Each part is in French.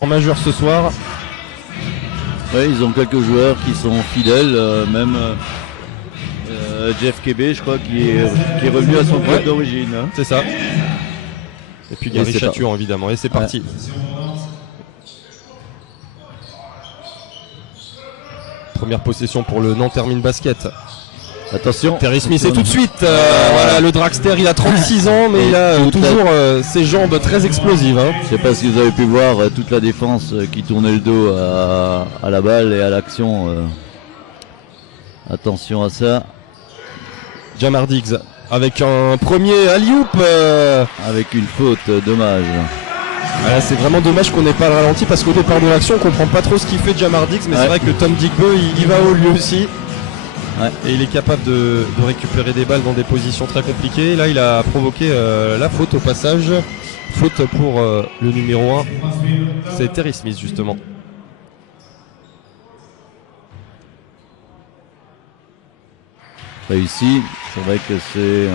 En majeur ce soir. Ouais, ils ont quelques joueurs qui sont fidèles, même Jeff Kebe, je crois, qui est revenu à son club d'origine. Hein. C'est ça. Et puis Gary Chatuan évidemment. Et c'est parti. Première possession pour le Nantes Hermine Basket. Attention. Terry Smith et tout de suite. Voilà, le dragster, il a 36 ans, mais il a toujours ses jambes très explosives. Hein. Je sais pas si vous avez pu voir toute la défense qui tournait le dos à la balle et à l'action. Attention à ça. Jamar Diggs avec un premier alley-oop. Avec une faute, dommage. Voilà, c'est vraiment dommage qu'on n'ait pas le ralenti parce qu'au départ de l'action, on comprend pas trop ce qu'il fait Jamar Diggs, mais c'est vrai que Tom Digbeu, il va haut lui aussi. Ouais. Et il est capable de récupérer des balles dans des positions très compliquées. Là, il a provoqué la faute au passage. Faute pour le numéro 1. C'est Terry Smith, justement. Réussi. C'est vrai que c'est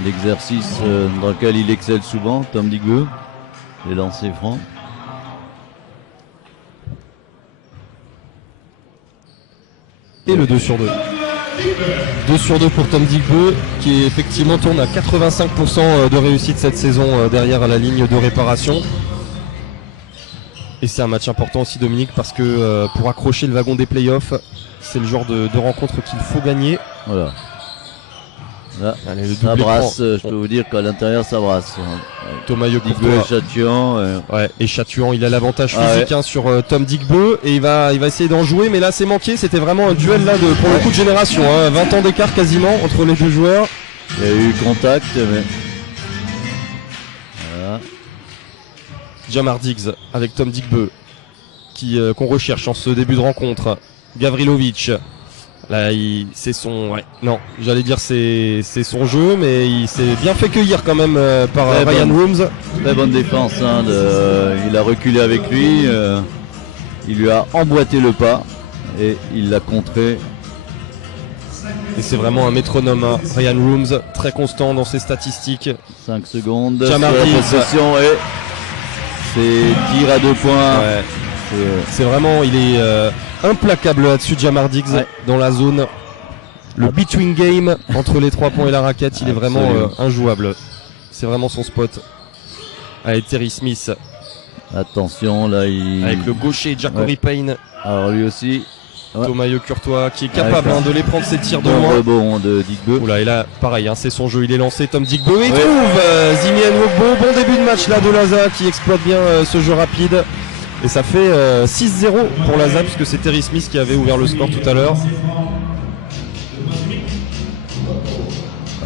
un exercice dans lequel il excelle souvent, Tom Digbeu. Les lancers francs. Et le 2 sur 2. 2 sur 2 pour Tom Digbeu, qui effectivement tourne à 85% de réussite cette saison derrière la ligne de réparation. Et c'est un match important aussi, Dominique, parce que pour accrocher le wagon des playoffs, c'est le genre de rencontre qu'il faut gagner. Voilà. Là, allez, ça brasse, je peux vous dire qu'à l'intérieur ça brasse. Thomas Digbeu et Chatuan. Ouais, et Chatuan, il a l'avantage physique sur Tom Digbeu et il va essayer d'en jouer, mais là c'est manqué. C'était vraiment un duel là pour le coup de génération. 20 ans d'écart quasiment entre les deux joueurs. Il y a eu contact, mais. Voilà. Jamar Diggs avec Tom Digbeu qu'on recherche en ce début de rencontre. Gavrilovic. Là, c'est son, j'allais dire c'est son jeu, mais il s'est bien fait cueillir quand même par Ryan Rooms. Très bonne défense, il a reculé avec lui, il lui a emboîté le pas et il l'a contré. Et c'est vraiment un métronome, Ryan Rooms, très constant dans ses statistiques. 5 secondes, Jamar la possession et c'est tir à 2 points. Ouais. C'est vraiment, il est implacable là-dessus, Jamar Diggs, dans la zone. Le between game entre les 3 points et la raquette, il est vraiment injouable. C'est vraiment son spot. Allez, Terry Smith. Attention, là avec le gaucher Jacory Payne. Alors lui aussi. Thomas Courtois qui est capable de les prendre ses tirs de loin. Rebond de Digbeu. Oula, et là, pareil, c'est son jeu, il est lancé. Tom Digbeu et trouve Zimien Wogbo. Bon début de match là de Laza qui exploite bien ce jeu rapide. Et ça fait 6-0 pour Laza puisque c'est Terry Smith qui avait ouvert le score tout à l'heure.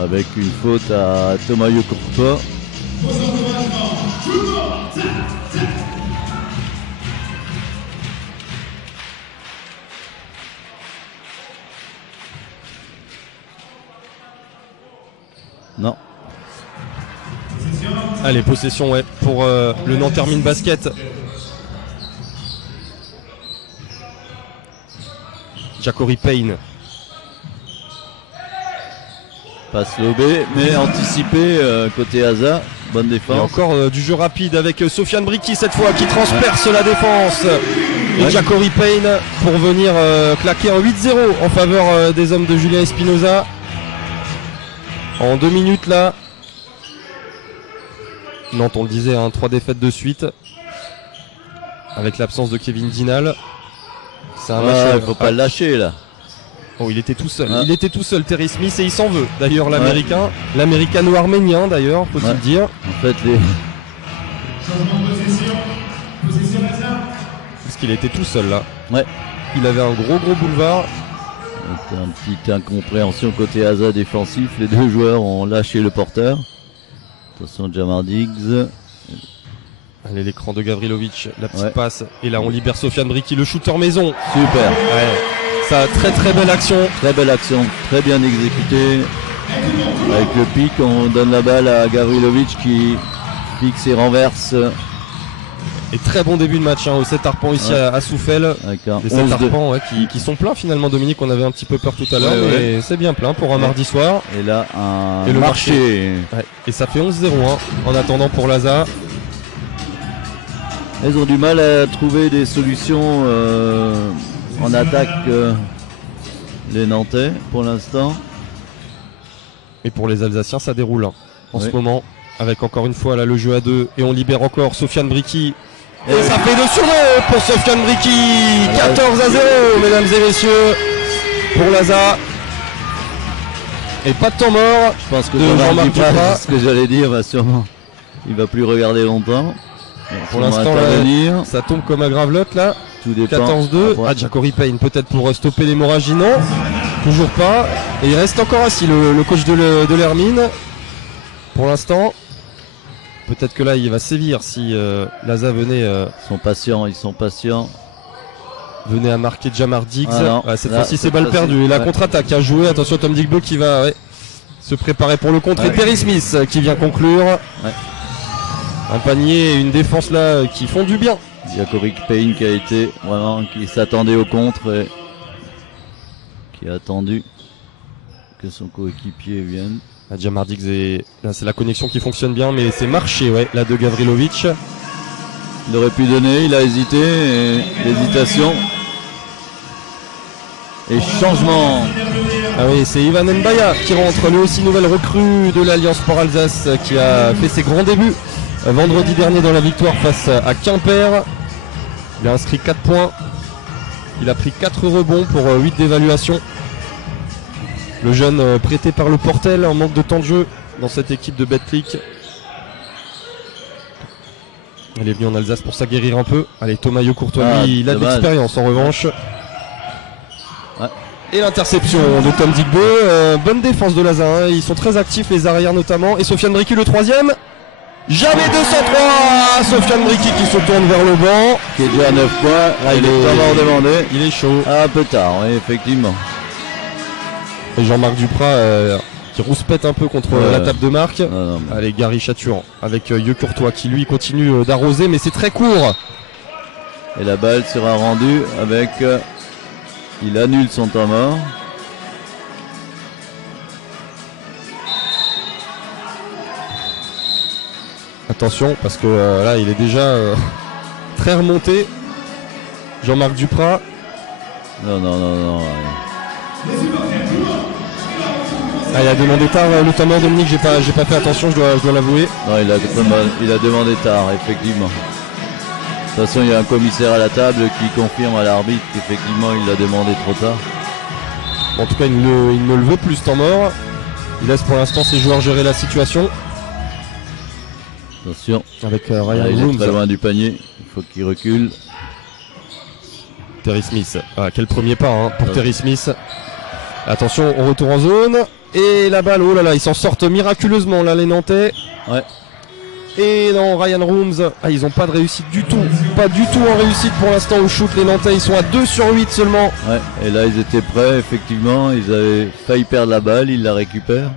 Avec une faute à Thomas Courtois. Non. Allez, possession pour le Nantes Hermine Basket. Jacory Payne. Passe lobé, mais anticipé côté Asa. Bonne défense. Et encore du jeu rapide avec Sofiane Bricky cette fois qui transperce la défense. Et Jacory Payne pour venir claquer en 8-0 en faveur des hommes de Julien Espinoza. En 2 minutes là. Nantes, on le disait, 3 défaites de suite. Avec l'absence de Kevin Dinal. C'est un match. Il faut pas le lâcher là. Oh, il était tout seul. Il était tout seul, Terry Smith, et il s'en veut. D'ailleurs, l'américain, l'américano-arménien d'ailleurs, faut-il dire. En fait, parce qu'il était tout seul là. Ouais. Il avait un gros boulevard. Un petite incompréhension côté Asa défensif. Les deux joueurs ont lâché le porteur. Attention, Jamar Diggs. Allez, l'écran de Gavrilovic, la petite passe. Et là, on libère Sofiane Bricky, le shooter maison. Super. Ça, très belle action. Très belle action, très bien exécutée. Avec le pic, on donne la balle à Gavrilovic qui fixe et renverse. Et très bon début de match au 7 arpents ici à Souffel. Les 7 arpents qui sont pleins finalement, Dominique. On avait un petit peu peur tout à l'heure, mais c'est bien plein pour un mardi soir. Et là, un marché. Et ça fait 11-0 en attendant pour Laza. Ils ont du mal à trouver des solutions en attaque, les Nantais, pour l'instant. Et pour les Alsaciens, ça déroule en ce moment. Avec encore une fois là le jeu à 2. Et on libère encore Sofiane Bricky. Et ça fait 2 sur 2 pour Sofiane Bricky. 14-0, mesdames et messieurs, pour Laza. Et pas de temps mort. Je pense que de Jean-Marc Duprat. Ce que j'allais dire, va sûrement. Il va plus regarder longtemps. Pour l'instant, ça tombe comme à Gravelotte là. Tout dépend. 14-2. Ah, Jacory Payne peut-être pour stopper l'hémorragie, non. Toujours pas. Et il reste encore assis le coach de l'Hermine. Pour l'instant. Peut-être que là il va sévir si Laza venait. Ils sont patients. Venait à marquer Jamar Diggs. Cette fois-ci c'est balle perdue. Et la contre-attaque a joué. Attention, Tom Digbo qui va se préparer pour le contre. Et Terry Smith qui vient conclure. Un panier et une défense là qui font du bien. Jacory Payne qui s'attendait au contre et qui a attendu que son coéquipier vienne. Jamar Diggs, et là c'est la connexion qui fonctionne bien, mais c'est marché là de Gavrilovic. Il aurait pu donner, il a hésité, l'hésitation. Et changement. Ah oui, c'est Ivan Mbaya qui rentre, lui aussi nouvelle recrue de l'Alliance pour Alsace, qui a fait ses grands débuts vendredi dernier dans la victoire face à Quimper. Il a inscrit 4 points. Il a pris 4 rebonds pour 8 d'évaluation. Le jeune prêté par le Portel en manque de temps de jeu dans cette équipe de Betclic. Il est venu en Alsace pour s'aguerrir un peu. Allez, Thomas Courtois, lui, il a de l'expérience en revanche. Et l'interception de Tom Digbo. Bonne défense de Laza. Ils sont très actifs, les arrières notamment. Et Sofiane Bricky le 3e. Jamais 203. Sofiane Bricky qui se tourne vers le banc. Qui est déjà à 9 points. Il est vraiment demandé. Il est chaud. Un peu tard, oui, effectivement. Et Jean-Marc Duprat qui rouspète un peu contre la table de marque. Allez, Gary Chaturan avec Yeux Courtois qui lui continue d'arroser, mais c'est très court. Et la balle sera rendue avec... il annule son temps mort. Attention, parce que là, il est déjà très remonté. Jean-Marc Duprat. Non. Il a demandé tard le temps mort, Dominique, j'ai pas fait attention, je dois l'avouer. Non, il a demandé tard, effectivement. De toute façon, il y a un commissaire à la table qui confirme à l'arbitre qu'effectivement il l'a demandé trop tard. En tout cas, il ne le veut plus ce temps mort. Il laisse pour l'instant ses joueurs gérer la situation. Attention. Avec Ryan il Rooms. est très loin du panier, il faut qu'il recule. Terry Smith. Quel premier pas pour Terry Smith. Attention, on retourne en zone. Et la balle, oh là là, ils s'en sortent miraculeusement là, les Nantais. Ouais. Et non, Ryan Rooms, ils n'ont pas de réussite du tout. Pas du tout en réussite pour l'instant au shoot. Les Nantais, ils sont à 2 sur 8 seulement. Ouais, et là, ils étaient prêts, effectivement. Ils avaient failli perdre la balle, ils la récupèrent.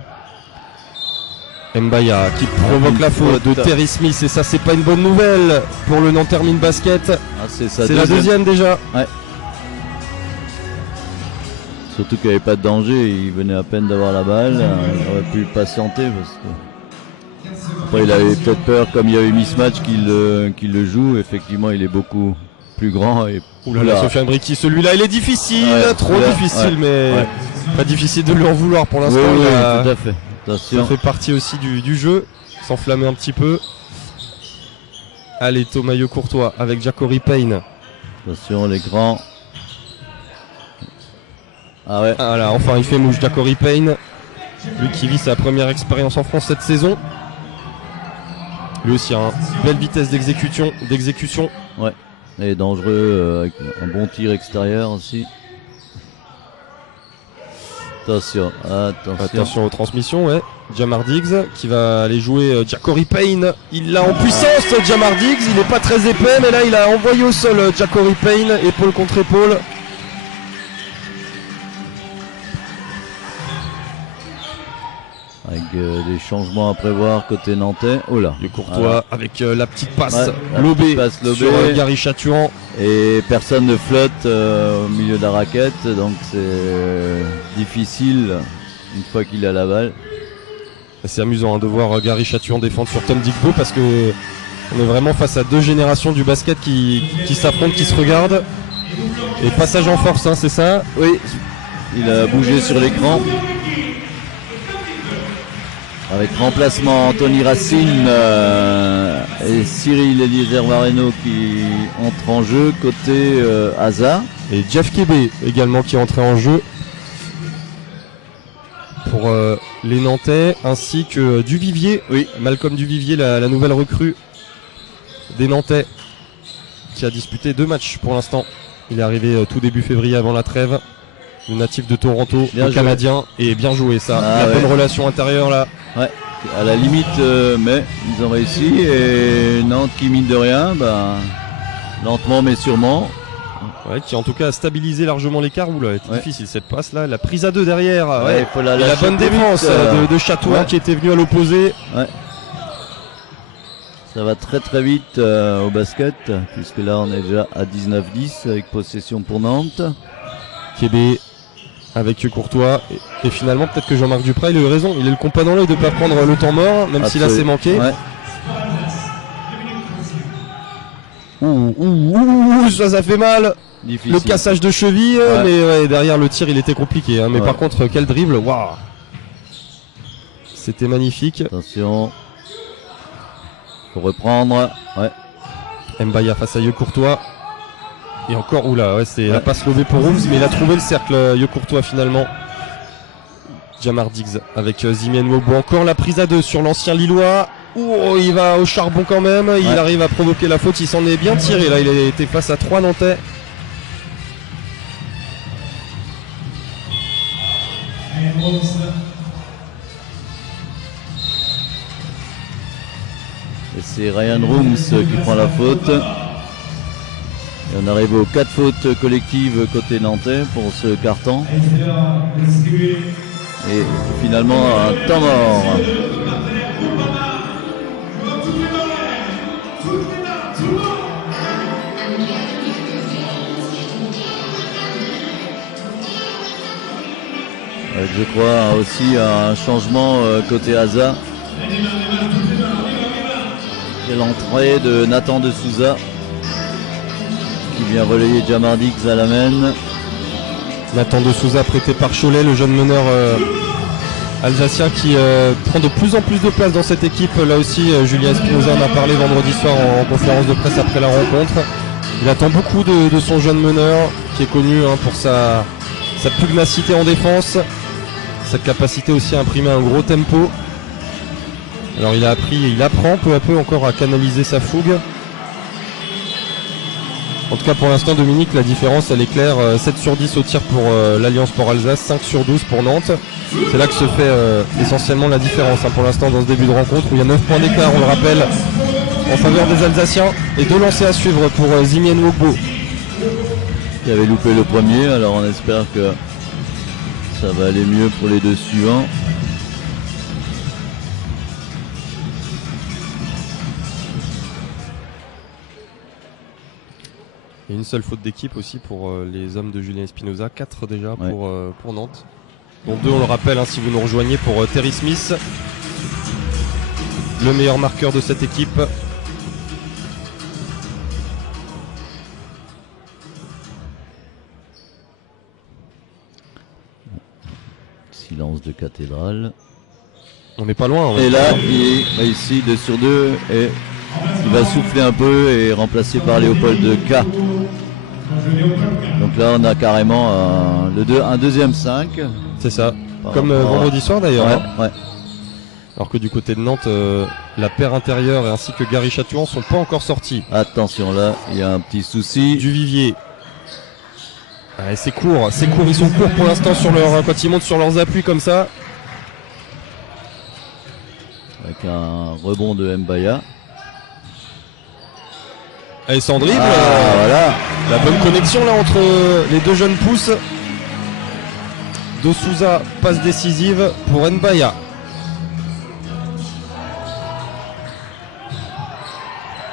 Mbaya qui provoque la faute de Terry Smith. Et ça, c'est pas une bonne nouvelle pour le Nanterre Mine Basket. C'est la deuxième déjà. Ouais. Surtout qu'il n'y avait pas de danger, il venait à peine d'avoir la balle, il aurait pu patienter parce que... Après il avait peut-être peur, comme il y avait mismatch qu'il le joue, effectivement il est beaucoup plus grand. Et... Oulala, Sofiane Bricky, celui-là il est difficile, trop difficile, mais pas difficile de lui en vouloir pour l'instant. Oui, tout à fait. Attention. Ça fait partie aussi du jeu, s'enflammer un petit peu. Allez, Thomas Courtois avec Jacory Payne. Attention les grands. Ah ouais. Voilà, enfin il fait mouche Jacory Payne. Lui qui vit sa première expérience en France cette saison. Lui aussi a une belle vitesse d'exécution. Ouais. Et dangereux avec un bon tir extérieur aussi. Attention aux transmissions, Jamar Diggs qui va aller jouer Jacory Payne. Il l'a en puissance, Jamar Diggs. Il n'est pas très épais, mais là il a envoyé au sol Jacory Payne, épaule contre épaule. Avec des changements à prévoir côté nantais. Oh là. Le Courtois avec la petite passe lobée sur Gary Chaturan. Et personne ne flotte au milieu de la raquette. Donc c'est difficile une fois qu'il a la balle. C'est amusant de voir Gary Chaturan défendre sur Tom Digbo parce que On est vraiment face à deux générations du basket qui s'affrontent, qui se regardent. Et passage en force, hein, c'est ça? Oui, il a bougé sur l'écran. Avec remplacement Anthony Racine et Cyril Eliezer Vareno qui entrent en jeu côté Asa. Et Jeff Kébé également qui est entré en jeu pour les Nantais, ainsi que Duvivier. Oui, Malcolm Duvivier, la nouvelle recrue des Nantais, qui a disputé 2 matchs pour l'instant. Il est arrivé tout début février avant la trêve. Le natif de Toronto, le Canadien, et bien joué ça. La bonne relation intérieure là. Ouais, à la limite, mais ils ont réussi. Et Nantes qui mine de rien, lentement mais sûrement. Ouais, qui en tout cas a stabilisé largement l'écart. Oula, c'était difficile cette passe là. La prise à 2 derrière. Ouais, faut et la bonne défense de Châteauin qui était venu à l'opposé. Ouais. Ça va très très vite au basket, puisque là on est déjà à 19-10 avec possession pour Nantes. Kébé avec Courtois. Et finalement, peut-être que Jean-Marc Duprat, il a eu raison. Il est le compas dans l'œil de ne pas prendre le temps mort, même si là c'est manqué. Ouais. Ça fait mal. Difficile. Le cassage de cheville, mais derrière le tir il était compliqué. Hein. Mais par contre, quel dribble, waouh! C'était magnifique. Attention. Faut reprendre. Ouais. Mbaya face à Courtois. Et encore, oula, c'est la passe levée pour Rooms, mais il a trouvé le cercle, Courtois finalement. Jamar Diggs avec Zimien Wobo. Encore la prise à 2 sur l'ancien Lillois. Oh, il va au charbon quand même. Il arrive à provoquer la faute. Il s'en est bien tiré. Là, il a été face à 3 Nantais. Et c'est Ryan Rooms qui prend la faute. Et on arrive aux 4 fautes collectives côté nantais pour ce carton. Et finalement un temps mort. Avec, je crois aussi un changement côté Asa. C'est l'entrée de Nathan de Souza qui vient relayer Jamar Diggs à la main. Nathan de Souza prêté par Cholet, le jeune meneur alsacien qui prend de plus en plus de place dans cette équipe. Là aussi, Julien Espinoza en a parlé vendredi soir en conférence de presse après la rencontre. Il attend beaucoup de son jeune meneur qui est connu pour sa pugnacité en défense, sa capacité aussi à imprimer un gros tempo. Alors il apprend peu à peu encore à canaliser sa fougue. En tout cas pour l'instant, Dominique, la différence elle est claire, 7 sur 10 au tir pour l'Alliance Sport Alsace, 5 sur 12 pour Nantes. C'est là que se fait essentiellement la différence pour l'instant dans ce début de rencontre où il y a 9 points d'écart, on le rappelle, en faveur des Alsaciens, et 2 lancers à suivre pour Zimien Wogbo. Il avait loupé le premier, alors on espère que ça va aller mieux pour les 2 suivants. Et une seule faute d'équipe aussi pour les hommes de Julien Espinoza, 4 déjà pour Nantes. Dont 2, on le rappelle, si vous nous rejoignez, pour Terry Smith, le meilleur marqueur de cette équipe. Silence de cathédrale. On n'est pas loin. Et là, il réussit 2 sur 2 et il va souffler un peu et remplacé par Léopold K. Donc là, on a carrément un deuxième 5. C'est ça. Comme vendredi soir d'ailleurs. Ouais. Alors que du côté de Nantes, la paire intérieure ainsi que Gary Chatouan sont pas encore sortis. Attention là, il y a un petit souci. Duvivier. C'est court, ils sont courts pour l'instant quand ils montent sur leurs appuis comme ça. Avec un rebond de Mbaya. Et sans dribble, voilà. La bonne connexion là entre les 2 jeunes pousses. De Souza, passe décisive pour Mbaya.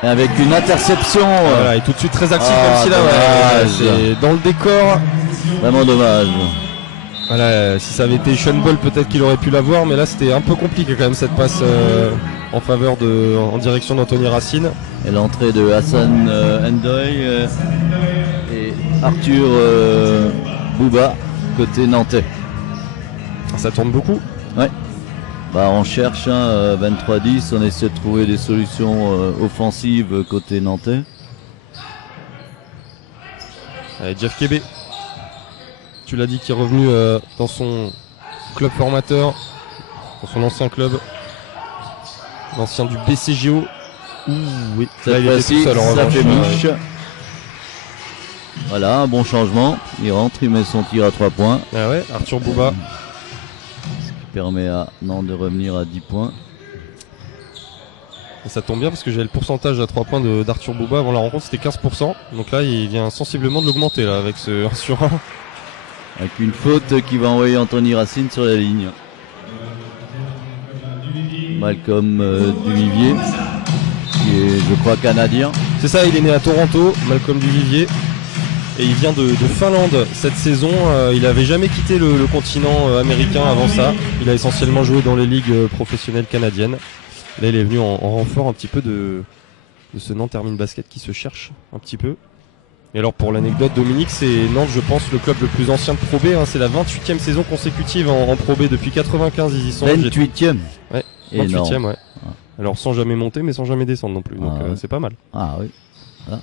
Et avec une interception. Voilà, et tout de suite très actif, même si là, c'est dans le décor. Vraiment dommage. Voilà, si ça avait été Sean Ball, peut-être qu'il aurait pu l'avoir, mais là c'était un peu compliqué quand même cette passe en faveur en direction d'Anthony Racine. Et l'entrée de Hassan Ndoye et Arthur Bouba côté nantais. Ça tourne beaucoup. Ouais. Bah on cherche 23-10, on essaie de trouver des solutions offensives côté nantais. Allez, Jeff Kébé. Tu l'as dit, qui est revenu dans son club formateur, dans son ancien club, l'ancien du BCGO. Ouh, oui, cette fois-ci, ça fait mouche. Voilà, un bon changement. Il rentre, il met son tir à 3 points. Ah ouais, Arthur Bouba. Ce qui permet à Nantes de revenir à 10 points. Et ça tombe bien parce que j'ai le pourcentage à 3 points d'Arthur Bouba avant la rencontre, c'était 15%. Donc là, il vient sensiblement de l'augmenter là avec ce 1 sur 1. Avec une faute qui va envoyer Anthony Racine sur la ligne. Malcolm Duvivier, qui est, je crois, canadien. C'est ça, il est né à Toronto, Malcolm Duvivier. Et il vient de Finlande cette saison. Il n'avait jamais quitté le continent américain avant ça. Il a essentiellement joué dans les ligues professionnelles canadiennes. Là, il est venu en renfort un petit peu de ce Nantes Hermine Basket qui se cherche un petit peu. Et alors pour l'anecdote, Dominique, c'est Nantes, je pense, le club le plus ancien de Pro B. Hein. C'est la 28e saison consécutive en Pro B depuis 95. Ils y sont. 28e. Ouais. 28e, ouais. Alors sans jamais monter, mais sans jamais descendre non plus. Donc ouais. c'est pas mal. Ah oui. Ah.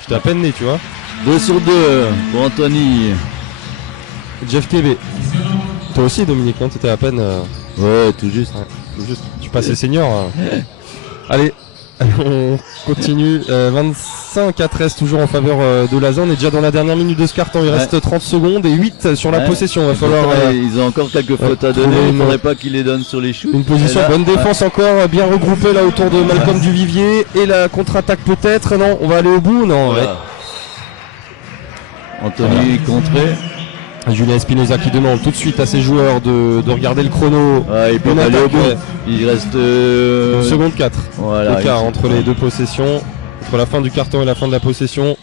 J'étais à peine né, tu vois. 2 sur 2 pour Anthony. Jeff TV. Toi aussi, Dominique, non? T'étais à peine. Ouais, tout juste. Ouais, tout juste. Tu passais senior. Allez. On continue, 25 à 13 toujours en faveur de Lazare. On est déjà dans la dernière minute de ce carton, il reste 30 secondes et 8 sur la possession. Va falloir, ils ont encore quelques fautes à donner, il ne faudrait pas qu'ils les donnent sur les shoots. Une position, bonne défense encore, bien regroupée là autour de Malcolm Duvivier. Et la contre-attaque peut-être, non, on va aller au bout, non voilà. Anthony contré. Julien Espinoza qui demande tout de suite à ses joueurs de regarder le chrono. Il peut aller au bout. Il reste 1 seconde 4. Voilà, l'écart entre les deux possessions, entre la fin du carton et la fin de la possession.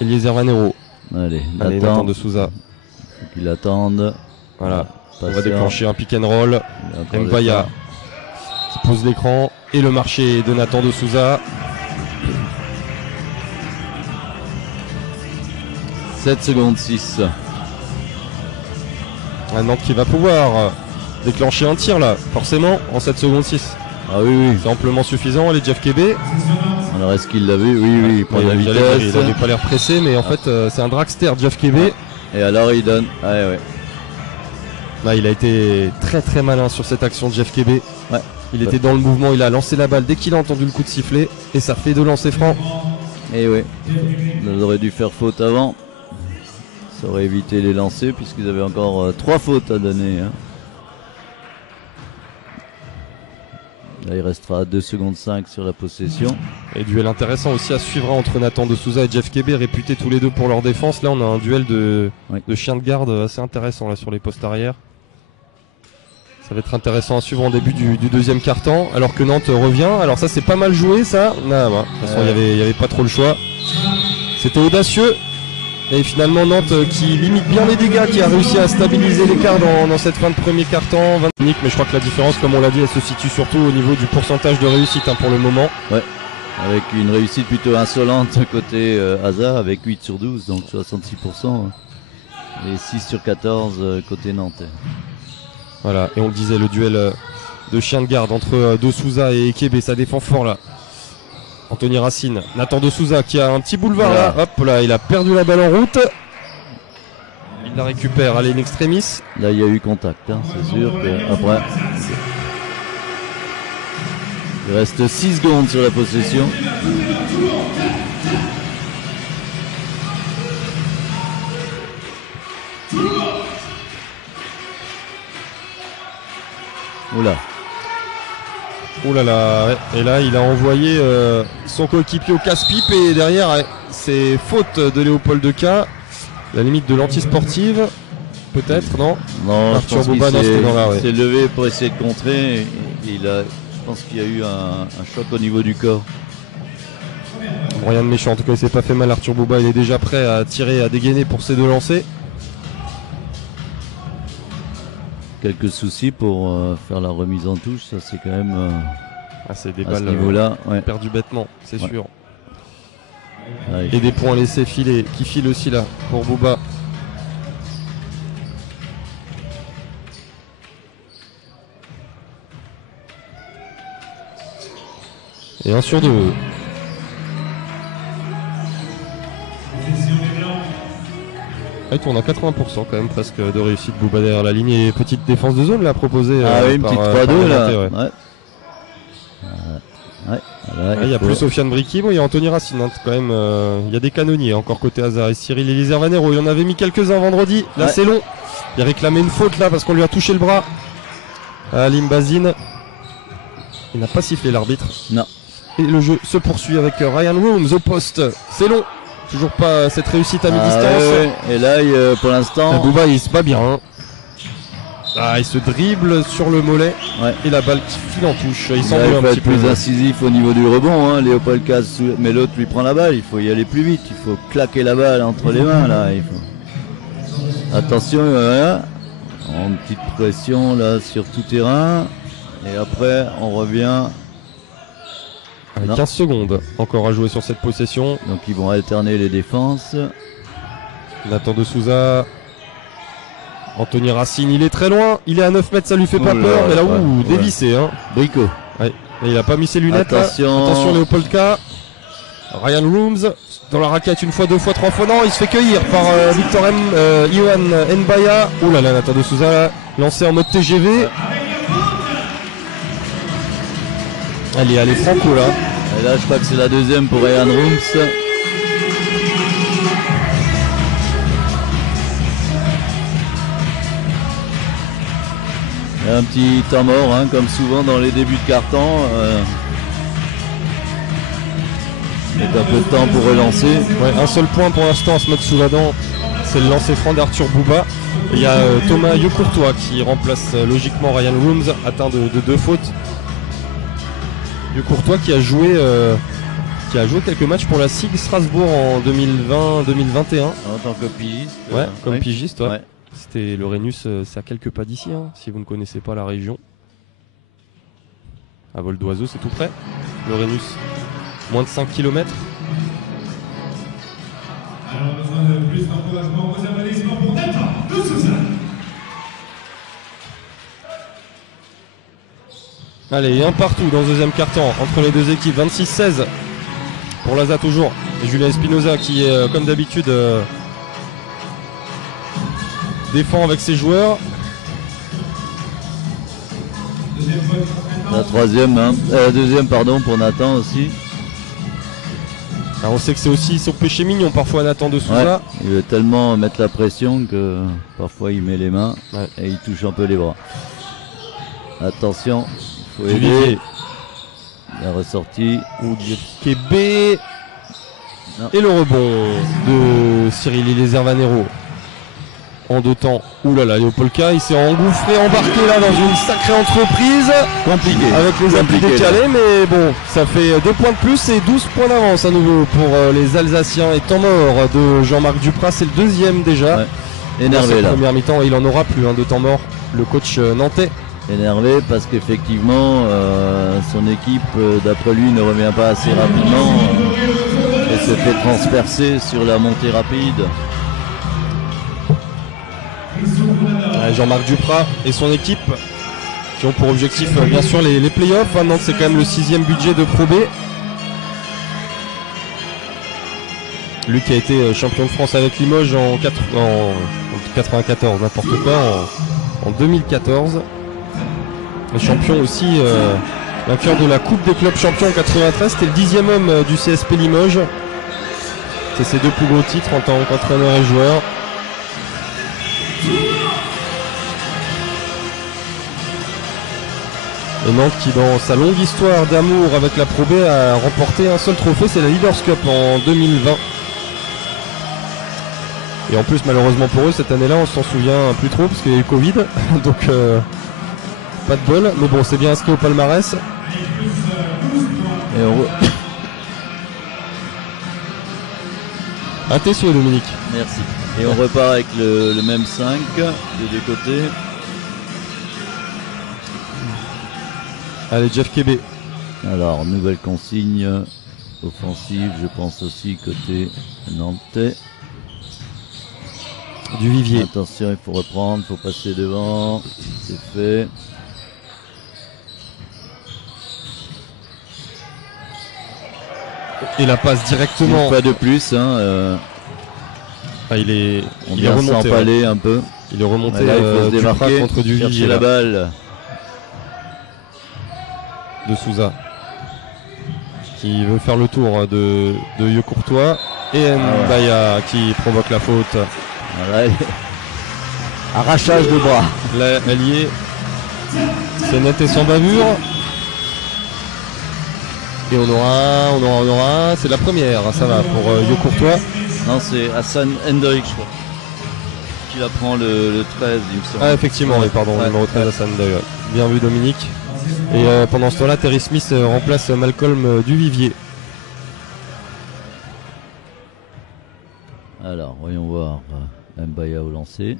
Eliezer Vanero. Allez, Nathan de Souza. Faut qu'il attende. Voilà. On va déclencher un pick and roll. Mbaya qui pose l'écran et le marché de Nathan de Souza. 7 secondes 6. Un Nantes qui va pouvoir déclencher un tir là, forcément, en 7 secondes 6. Ah oui. C'est amplement suffisant, les Jeff Kébé. Alors est-ce qu'il l'avait? Oui, il prend la vitesse. Il n'avait pas l'air pressé, mais en fait c'est un dragster, Jeff Kébé. Et alors il donne. Ah ouais. Là, il a été très très malin sur cette action de Jeff Kébé. Ouais. Il était dans le mouvement, il a lancé la balle dès qu'il a entendu le coup de sifflet et ça fait 2 lancers francs. Et oui, ils auraient dû faire faute avant. Ça aurait évité les lancers puisqu'ils avaient encore 3 fautes à donner. Hein. Là il restera 2 secondes 5 sur la possession. Et duel intéressant aussi à suivre entre Nathan de Souza et Jeff Kébé, réputés tous les deux pour leur défense. Là on a un duel de chiens de garde assez intéressant là sur les postes arrière. Ça va être intéressant à suivre en début du deuxième quart-temps, alors que Nantes revient. Alors ça c'est pas mal joué ça. Non, de toute façon il y avait pas trop le choix. C'était audacieux. Et finalement Nantes qui limite bien les dégâts, qui a réussi à stabiliser l'écart dans cette fin de premier quart-temps. Mais je crois que la différence, comme on l'a dit, elle se situe surtout au niveau du pourcentage de réussite pour le moment. Ouais, avec une réussite plutôt insolente côté Hazard avec 8 sur 12, donc 66%. Et 6 sur 14 côté Nantes. Voilà, et on le disait, le duel de chien de garde entre De Souza et Kébé, ça défend fort là. Anthony Racine, Nathan de Souza qui a un petit boulevard là, hop là, il a perdu la balle en route. Il la récupère, allez, in extremis. Là il y a eu contact, c'est sûr que après. Il reste 6 secondes sur la possession. Oula. Oh là là, ouais. Et là il a envoyé son coéquipier au casse-pipe et derrière c'est faute de Léopold Deca, la limite de l'antisportive, peut-être, non? Non, Arthur je pense Bouba, qu'il s'est levé pour essayer de contrer et je pense qu'il y a eu un choc au niveau du corps. Bon, rien de méchant, en tout cas il s'est pas fait mal. Arthur Bouba, il est déjà prêt à tirer, à dégainer pour ses 2 lancers. quelques soucis pour faire la remise en touche. Ça, c'est quand même c'est des à balles ce niveau-là. perdues bêtement, c'est sûr. Ouais, et des points laissés filer, qui filent aussi là pour Bouba. Et 1 sur 2. Il tourne à 80% quand même presque de réussite Bouba derrière la ligne et petite défense de zone là proposée. Oui, une petite 3-2 là. Il y a plus Sofiane Briki, il y a Anthony Racine hein, quand même. Il y a des canonniers encore côté Hazard et Cyril Elisère Vanero. Il en avait mis quelques-uns vendredi. Là c'est long. Il réclamait une faute là parce qu'on lui a touché le bras. Alim Bazine. Il n'a pas sifflé l'arbitre. Non. Et le jeu se poursuit avec Ryan Rooms au poste. C'est long. Toujours pas cette réussite à mi-distance. Et là, pour l'instant, Bouba il se bat bien. Hein. Il se dribble sur le mollet et la balle qui file en touche. Il semble un petit peu plus incisif au niveau du rebond. Hein. Léopold Caz, mais l'autre lui prend la balle. Il faut y aller plus vite. Il faut claquer la balle entre les mains là. Attention, en petite pression là sur tout terrain. Et après, on revient. Avec 15 secondes encore à jouer sur cette possession. Donc ils vont alterner les défenses. Nathan de Souza. Anthony Racine, il est très loin. Il est à 9 mètres, ça lui fait pas peur. Mais là, dévissé. Hein. Brico. Et il a pas mis ses lunettes. Attention. Attention Léopold K. Ryan Rooms. Dans la raquette, une fois, deux fois, trois fois. Non, il se fait cueillir par Victor Iwan Nbaya. Ouh là là, Nathan de Souza là, lancé en mode TGV. Allez, Franco là. Et là, je crois que c'est la deuxième pour Ryan Rooms. Un petit temps mort, hein, comme souvent dans les débuts de carton. Il y a un peu de temps pour relancer. Un seul point pour l'instant à ce mode Souvadan, c'est le lancer franc d'Arthur Bouba. Et il y a Thomas Yocourtois qui remplace logiquement Ryan Rooms, atteint de 2 fautes. Yocourtois qui a joué quelques matchs pour la SIG Strasbourg en 2020-2021. En tant que pigiste. Comme pigiste, C'était le Rhenus, c'est à quelques pas d'ici, hein, si vous ne connaissez pas la région. À vol d'oiseau, c'est tout près. Le Rhenus, moins de 5 km. Alors, besoin de plus d'encouragement, vos applaudissements pour Nathan de Souza. Allez, un partout dans le deuxième quart-temps entre les deux équipes. 26-16 pour Laza toujours. Et Julien Espinoza qui est comme d'habitude défend avec ses joueurs. La deuxième pour Nathan aussi. Alors on sait que c'est aussi son péché mignon parfois Nathan de Souza. Il veut tellement mettre la pression que parfois il met les mains et il touche un peu les bras. Attention, il faut aider. La ressortie. Kébé. Et le rebond de Cyril Elisère Vanero. En 2 temps. Ouh là là, Léopold K, il s'est embarqué là dans une sacrée entreprise. Compliqué. Avec les appuis décalés, mais bon, ça fait 2 points de plus et 12 points d'avance à nouveau pour les Alsaciens. Et temps mort de Jean-Marc Duprat, c'est le deuxième déjà. Énervé là. Première mi-temps, il en aura plus de temps mort, le coach nantais. Énervé parce qu'effectivement son équipe d'après lui ne revient pas assez rapidement et se fait transpercer sur la montée rapide. Jean-Marc Duprat et son équipe qui ont pour objectif bien sûr les playoffs. Nantes c'est quand même le 6e budget de Pro B. Lui qui a été champion de France avec Limoges en 94, n'importe quoi, en 2014. Et champion aussi, vainqueur de la Coupe des clubs champions en 93, c'était le 10e homme du CSP Limoges. C'est ses 2 plus gros titres en tant qu'entraîneur et joueur. Et Nantes qui dans sa longue histoire d'amour avec la Pro B a remporté un seul trophée, c'est la Leaders Cup en 2020. Et en plus malheureusement pour eux cette année-là on s'en souvient plus trop parce qu'il y a eu Covid, donc pas de bol, mais bon c'est bien inscrit au palmarès. Et un tes souhaits Dominique. Merci. Et on repart avec le même 5 des 2 côtés. Allez, Jeff Kébé. Alors, nouvelle consigne offensive, je pense aussi côté nantais. Du Vivier. Attention, il faut reprendre, il faut passer devant. C'est fait. Et la passe directement. Une fois de plus, hein, il est vient remonté. s'empaler un peu. Il est remonté Là, il faut se démarquer contre du chercher Vivier. la balle. De Souza. Qui veut faire le tour de Yo Courtois. Et Mbaya qui provoque la faute. Voilà. Arrachage de bras. Là, elle y est. C'est net et sans bavure. Et on aura un. C'est la première, ça va pour Yo Courtois. Non, c'est Hassan Hendrik, je crois. Qui va prendre le 13, il me semble. Ah, effectivement, oui, pardon, le numéro 13 Hassan d'ailleurs. Bien vu, Dominique. Et pendant ce temps-là, Terry Smith remplace Malcolm Duvivier. Alors, voyons voir. Mbaya au lancer.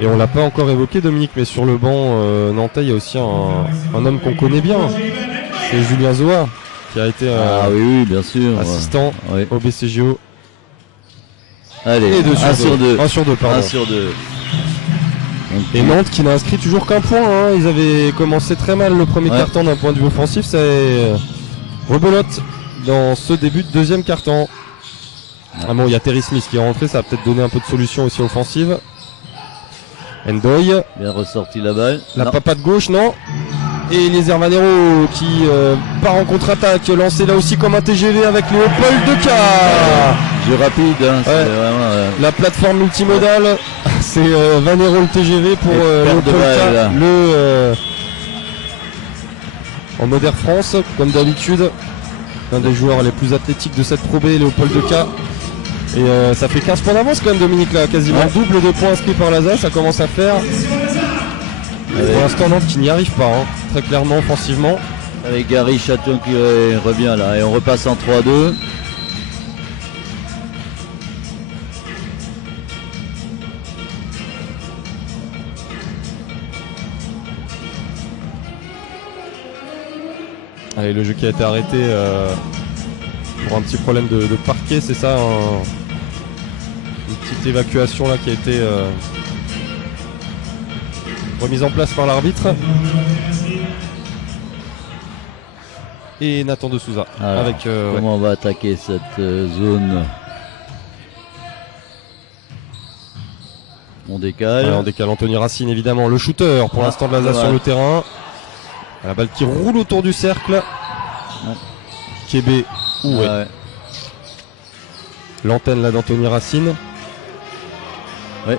Et on l'a pas encore évoqué, Dominique, mais sur le banc nantais, il y a aussi un homme qu'on connaît bien. C'est Julien Zoa, qui a été oui, bien sûr. assistant au BCGO. Allez, et 1 sur 2. 1 sur 2, pardon. 1 sur 2. Et Nantes qui n'a inscrit toujours qu'un point. Hein. Ils avaient commencé très mal le premier quart-temps d'un point de vue offensif. Ça rebelote dans ce début de deuxième quart-temps. Ah bon, il y a Terry Smith qui est rentré, ça va peut-être donner un peu de solution aussi offensive. Ndoye. Bien ressorti la balle. La papa de gauche, non. Et Eliezer Vanero qui part en contre-attaque, lancé là aussi comme un TGV avec Léopold Decas. Jeu rapide, hein, c'est vraiment, la plateforme multimodale, c'est Vanero le TGV pour Léopold Decas, en mode Air France, comme d'habitude. Un des joueurs les plus athlétiques de cette Pro B, Léopold Decas. Et ça fait 15 points d'avance quand même, Dominique, là, quasiment double de points inscrits par l'ASA, ça commence à faire. Pour l'instant, Nantes qui n'y arrive pas, hein, très clairement offensivement. Avec Gary Chaton qui revient là, et on repasse en 3-2. Allez, le jeu qui a été arrêté pour un petit problème de parquet, c'est ça, une petite évacuation là qui a été remise en place par l'arbitre. Et Nathan de Souza. Alors, avec, comment on va attaquer cette zone? On décale. On décale Anthony Racine évidemment, le shooter pour l'instant de l'Alsace sur le terrain. La balle qui roule autour du cercle. Kébé. L'antenne là d'Anthony Racine. Ouais.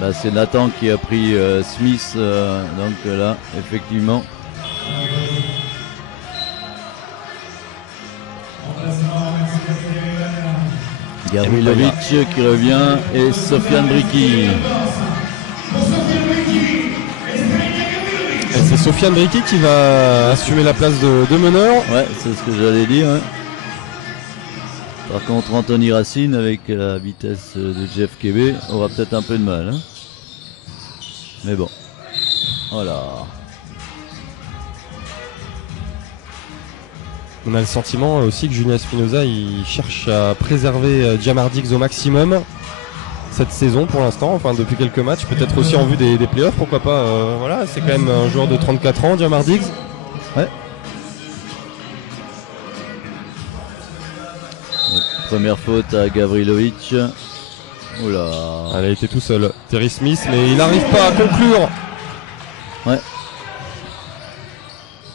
Bah, c'est Nathan qui a pris Smith, donc là, effectivement. Gavrilovic qui revient et Sofiane Briki. Et c'est Sofiane Briki qui va assumer la place de meneur. Ouais, c'est ce que j'allais dire. Ouais. Par contre, Anthony Racine, avec la vitesse de Jeff Kébé, aura peut-être un peu de mal. Hein. Mais bon. Voilà. On a le sentiment aussi que Julien Espinoza il cherche à préserver Jamar Diggs au maximum cette saison pour l'instant, enfin depuis quelques matchs, peut-être aussi en vue des playoffs, pourquoi pas. Voilà, c'est quand même un joueur de 34 ans, Jamar Diggs. Ouais. Première faute à Gavrilovic. Oula. Elle a été tout seul. Terry Smith, mais il n'arrive pas à conclure. Ouais.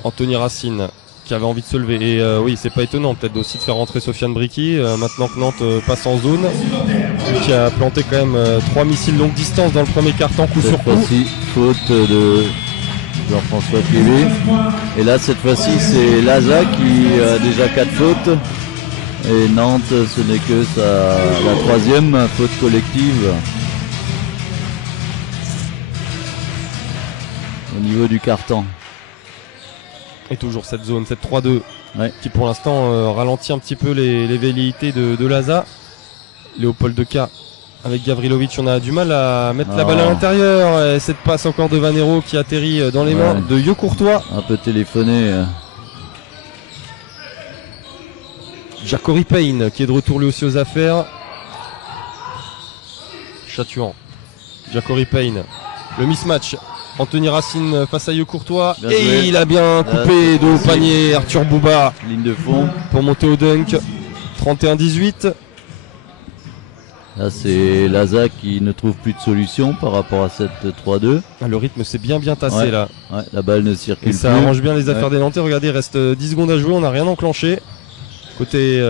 Anthony Racine qui avait envie de se lever. Et oui, c'est pas étonnant peut-être aussi de faire rentrer Sofiane Briki. Maintenant que Nantes passe en zone. Qui a planté quand même 3 missiles longue distance dans le premier quart-temps, coup sur coup. Cette fois-ci, faute de Jean-François Kébé. Et là, cette fois-ci, c'est Laza qui a déjà 4 fautes. Et Nantes, ce n'est que la troisième faute collective. Au niveau du carton. Et toujours cette zone, cette 3-2, ouais. Qui pour l'instant ralentit un petit peu les velléités de Laza. Léopold Decas avec Gavrilovic. On a du mal à mettre la balle à l'intérieur. Et cette passe encore de Vanero qui atterrit dans les mains de Yo Courtois. Un peu téléphoné. Jacori Payne qui est de retour lui aussi aux affaires. Chatuan. Jacori Payne. Le mismatch. Anthony Racine face à Yo Courtois. Bien et joué. il a bien coupé de haut panier Arthur Bouba. Ligne de fond. Pour monter au dunk. 31-18. Là, c'est Laza qui ne trouve plus de solution par rapport à cette 3-2. Le rythme s'est bien tassé là. Ouais, la balle ne circule Et ça plus. arrange bien les affaires des Nantais. Regardez, il reste 10 secondes à jouer. On n'a rien enclenché. Côté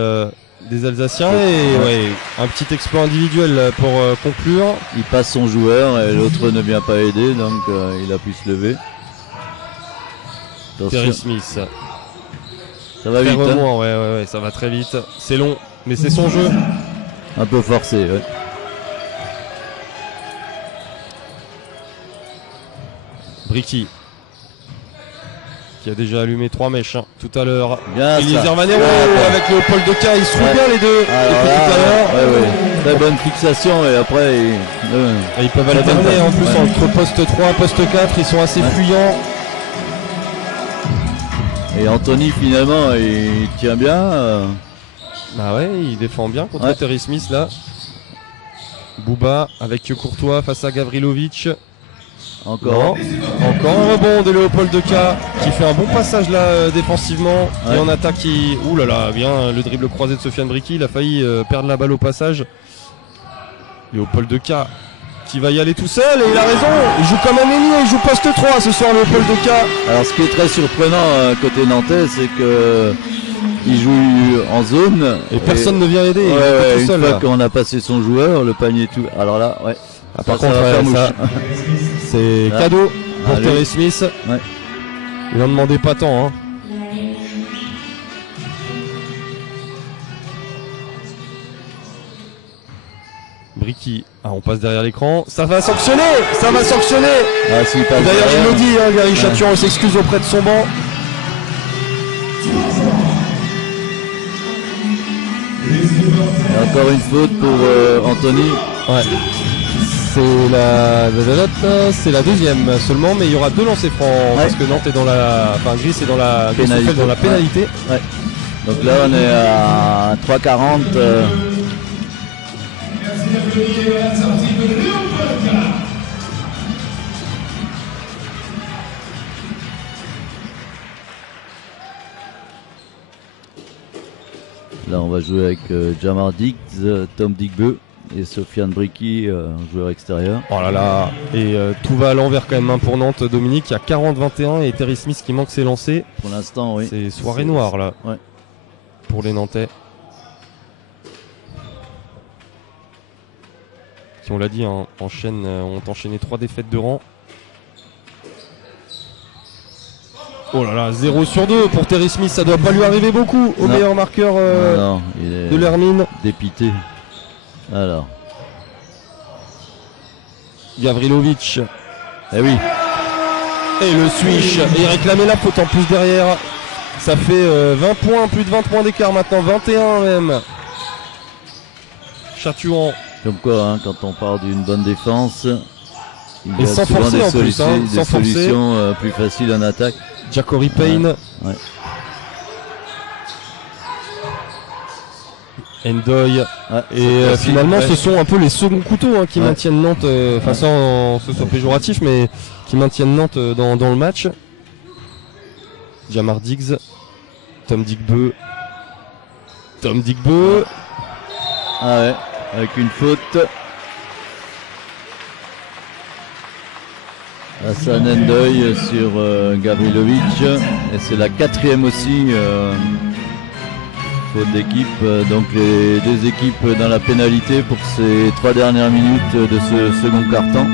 des Alsaciens. Et un petit exploit individuel pour conclure. Il passe son joueur et l'autre ne vient pas aider, donc il a pu se lever. Terry Smith. Ça va vite. Ouais, ça va très vite. C'est long, mais c'est son jeu. Un peu forcé, ouais. Bricky qui a déjà allumé 3 mèches tout à l'heure. Eliezer Vanero avec le Paul Deca, ils se trouvent bien les deux. Très bonne fixation et après ils peuvent alterner en plus entre poste 3 poste 4, ils sont assez fuyants. Et Anthony finalement il tient bien. Bah ouais, il défend bien contre Terry Smith là. Bouba avec Courtois face à Gavrilovic. Encore un rebond de Léopold Deca qui fait un bon passage là défensivement. Et en attaque ouh là là, bien le dribble croisé de Sofiane Bricky. Il a failli perdre la balle au passage. Léopold Deca qui va y aller tout seul et il a raison. Il joue comme un ailier, il joue poste 3 ce soir Léopold Deca. Alors ce qui est très surprenant côté nantais, c'est que il joue en zone et personne ne vient aider. Une fois qu'on a passé son joueur, le panier tout. Alors là, par contre, c'est cadeau pour Terry Smith. Il n'en demandait pas tant. Bricky, on passe derrière l'écran. Ça va sanctionner. D'ailleurs, je le dis, Gary Chatuan s'excuse auprès de son banc. Et encore une faute pour Anthony. C'est la deuxième seulement, mais il y aura 2 lancers francs parce que Nantes est dans Gris est dans la pénalité. Donc là on est à 3,40. Là on va jouer avec Jamar Diggs, Tom Digbeu et Sofiane Bricky, joueur extérieur. Oh là là, et tout va à l'envers quand même pour Nantes. Dominique, il y a 40-21 et Terry Smith qui manque ses lancers. Pour l'instant, oui. C'est soirée noire là pour les Nantais. Qui, on l'a dit, ont enchaîné 3 défaites de rang. Oh là là, 0 sur 2 pour Terry Smith, ça doit pas lui arriver beaucoup au meilleur marqueur de l'Hermine. Dépité. Alors. Gavrilovic. Eh oui. Et le switch. Et il réclamait la faute en plus derrière. Ça fait 20 points, plus de 20 points d'écart maintenant, 21 même. Chatuan. Comme quoi, quand on parle d'une bonne défense, il y a sans souvent forcer en plus, des solutions plus faciles en attaque. Jacori Payne. Endoy. Et finalement, ce sont un peu les seconds couteaux qui maintiennent Nantes, sans que ce soit péjoratif, mais qui maintiennent Nantes dans le match. Jamar Diggs. Tom Digbeu. Avec une faute. Hassan Endoy sur Gavrilovic. Et c'est la 4e aussi. Faute d'équipe. Donc les 2 équipes dans la pénalité pour ces 3 dernières minutes de ce second quart-temps.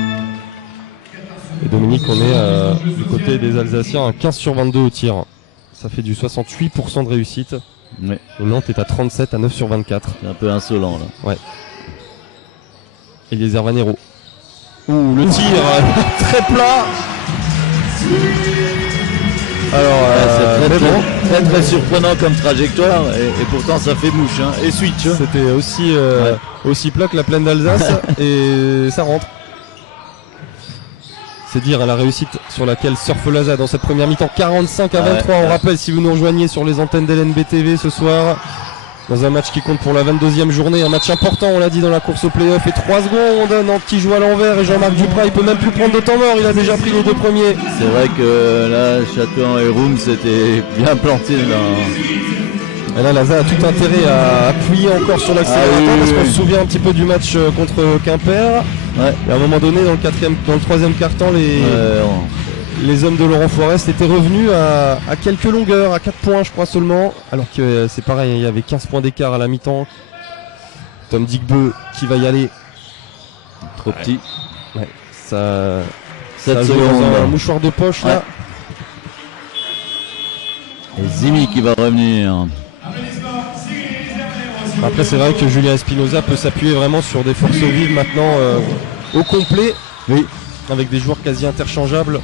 Et Dominique, on est du côté des Alsaciens à 15 sur 22 au tir. Ça fait du 68% de réussite. Ouais. Et Nantes est à 37 à 9 sur 24. C'est un peu insolent là. Ouais. Eliezer Vanero. Ouh, le tir très plat. Alors, c'est très surprenant comme trajectoire et pourtant ça fait mouche hein. Et switch. C'était aussi plat que la plaine d'Alsace et ça rentre. C'est dire la réussite sur laquelle surfe Laza dans cette première mi-temps. 45 à 23, on rappelle si vous nous rejoignez sur les antennes d'LNB TV ce soir. Dans un match qui compte pour la 22e journée, un match important, on l'a dit, dans la course au play-off. Et 3 secondes, Nantes qui joue à l'envers et Jean-Marc Duprat, il peut même plus prendre de temps mort, il a déjà pris les 2 premiers. C'est vrai que là, Châtelain et Roum s'étaient bien plantés dans... Et là, Laza a tout intérêt à appuyer encore sur l'accélérateur parce qu'on se souvient un petit peu du match contre Quimper. Et à un moment donné, dans le 3e quart-temps, les hommes de Laurent Forest étaient revenus à quelques longueurs, à 4 points je crois seulement, alors que c'est pareil, il y avait 15 points d'écart à la mi-temps. Tom Digbeu qui va y aller. Trop petit. Ouais, ça joue dans un mouchoir de poche là. Et Zimi qui va revenir. Après c'est vrai que Julien Espinoza peut s'appuyer vraiment sur des forces vives maintenant au complet, avec des joueurs quasi interchangeables.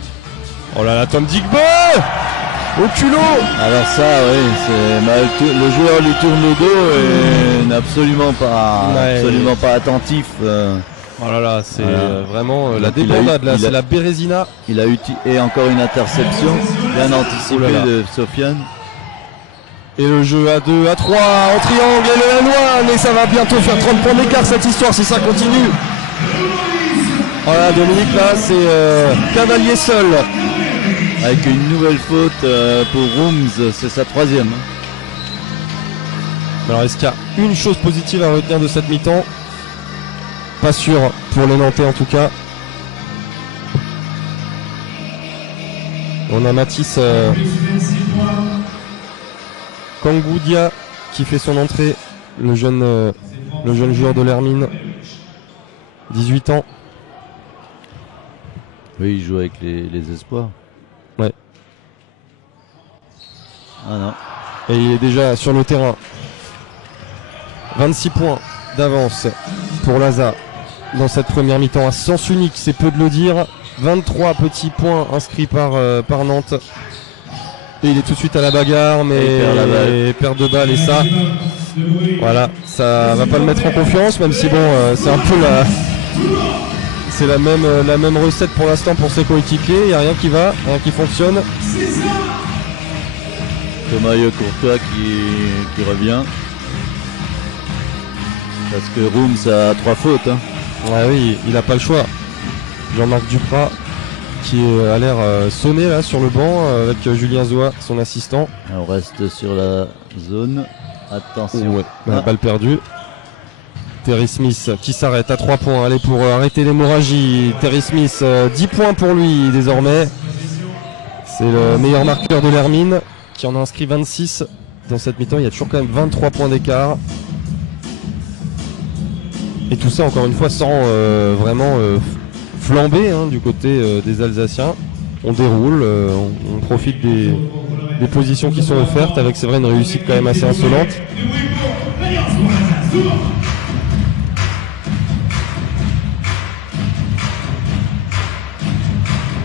Oh là là, Tom Digbeu au culot. Alors ça, le joueur lui tourne le dos et n'est absolument pas attentif. Oh là là, c'est vraiment la débandade là, c'est la Bérésina. Il a eu et encore une interception bien anticipée de Sofiane. Et le jeu à 2, à 3, en triangle et le N1, et ça va bientôt faire 30 points d'écart cette histoire si ça continue. Voilà, Dominique là, c'est Cavalier seul. Avec une nouvelle faute pour Rooms, c'est sa 3e. Alors est-ce qu'il y a une chose positive à retenir de cette mi-temps? Pas sûr pour les Nantais en tout cas. On a Mathis Kangoudia qui fait son entrée, le jeune joueur de l'Hermine, 18 ans. Oui, il joue avec les espoirs. Ouais. Ah non. Et il est déjà sur le terrain. 26 points d'avance pour Laza dans cette première mi-temps à sens unique, c'est peu de le dire. 23 petits points inscrits par Nantes. Et il est tout de suite à la bagarre, mais il perd de balle et ça, voilà, ça va pas le mettre en confiance, même si bon, c'est un peu c'est la même recette pour l'instant pour ses coéquipiers. Il n'y a rien qui va, rien qui fonctionne. Thomas Courtois qui revient. Parce que Rooms a 3 fautes. Hein. Ouais, oui, il n'a pas le choix. Jean-Marc Duprat qui a l'air sonné là sur le banc avec Julien Zoa, son assistant. On reste sur la zone. Attention. Balle perdue. Terry Smith qui s'arrête à 3 points. Allez, pour arrêter l'hémorragie. Terry Smith, 10 points pour lui désormais. C'est le meilleur marqueur de l'Hermine qui en a inscrit 26 dans cette mi-temps. Il y a toujours quand même 23 points d'écart. Et tout ça encore une fois sans vraiment flamber du côté des Alsaciens. On déroule, on profite des positions qui sont offertes avec, c'est vrai, une réussite quand même assez insolente.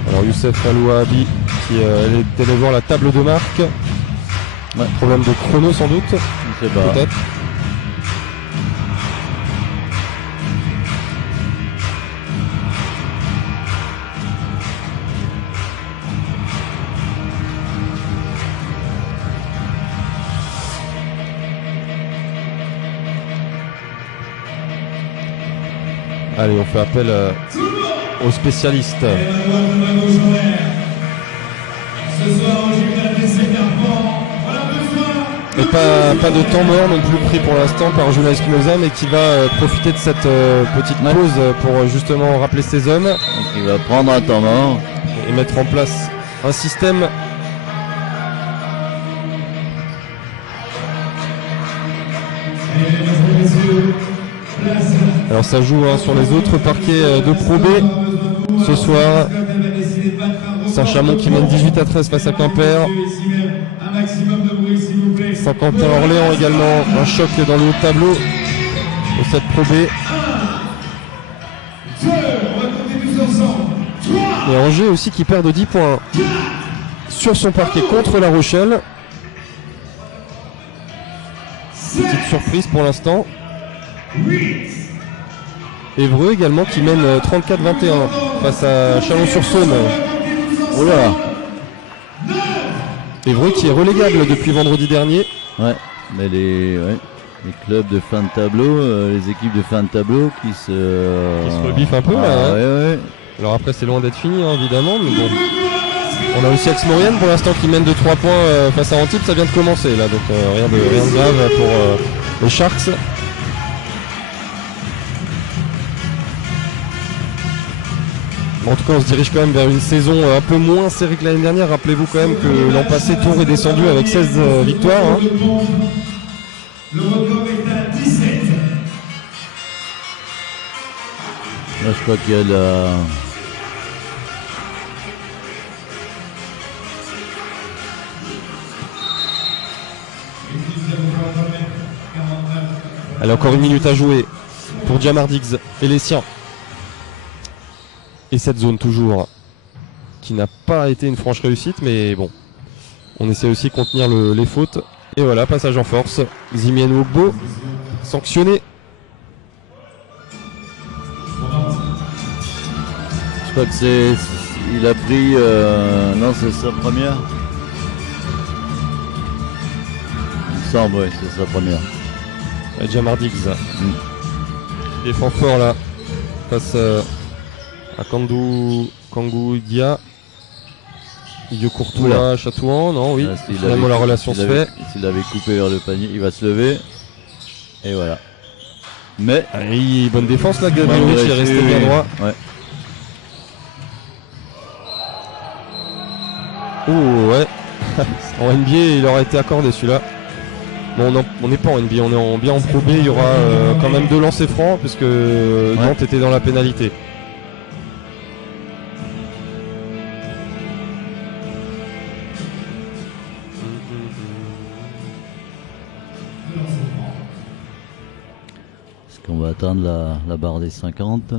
Alors Youssef Alouabi qui est allé voir la table de marque. Ouais, problème de chrono sans doute. Je sais pas. Peut-être. Allez, on fait appel aux spécialistes. Et pas de temps mort non plus pris pour l'instant par Julien Espinoza, mais qui va profiter de cette petite pause pour justement rappeler ses hommes. Donc il va prendre un temps mort et mettre en place un système. Alors ça joue sur les autres parquets de Pro B ce soir. Saint-Chamond qui mène 18-13 face à Quimper. Saint-Quentin-Orléans également, un choc dans le haut de tableau de cette Pro B. Et Angers aussi qui perd de 10 points sur son parquet contre La Rochelle. Petite surprise pour l'instant. Évreux également qui mène 34-21 face à Chalon-sur-Saône. Oh là. Évreux qui est relégable depuis vendredi dernier. Ouais, mais les clubs de fin de tableau, les équipes de fin de tableau qui se rebiffent un peu là. Ouais, ouais. Alors après c'est loin d'être fini hein, évidemment, mais bon. On a aussi Aix-Maurienne pour l'instant qui mène de 3 points face à Antibes, ça vient de commencer là, donc rien de grave pour les Sharks. En tout cas on se dirige quand même vers une saison un peu moins serrée que l'année dernière. Rappelez-vous quand même que l'an passé Tours est descendu avec 16 victoires. Hein. Le record est à 17. Là je crois qu'il y a la... Allez, encore une minute à jouer pour Jamar Diggs et les siens. Et cette zone toujours qui n'a pas été une franche réussite, mais bon, on essaie aussi de contenir les fautes. Et voilà, passage en force. Zimien Ogbo sanctionné. Je crois que il a pris... non, c'est sa première. Il me semble, oui, c'est sa première. Jamar Diggs. Il défend fort là face à Kangou Dia. Idio Courtois, Chatouan, non, oui. Finalement la relation se fait. S'il avait coupé vers le panier, il va se lever. Et voilà. Mais. Bonne défense là, Gabriel qui est resté bien droit. Ouais. Oh ouais. En NBA, il aurait été accordé celui-là. Bon, on n'est pas en NBA, on est bien en Pro B. Il y aura quand même 2 lancers francs puisque Nantes était dans la pénalité. Est-ce qu'on va atteindre la barre des 50?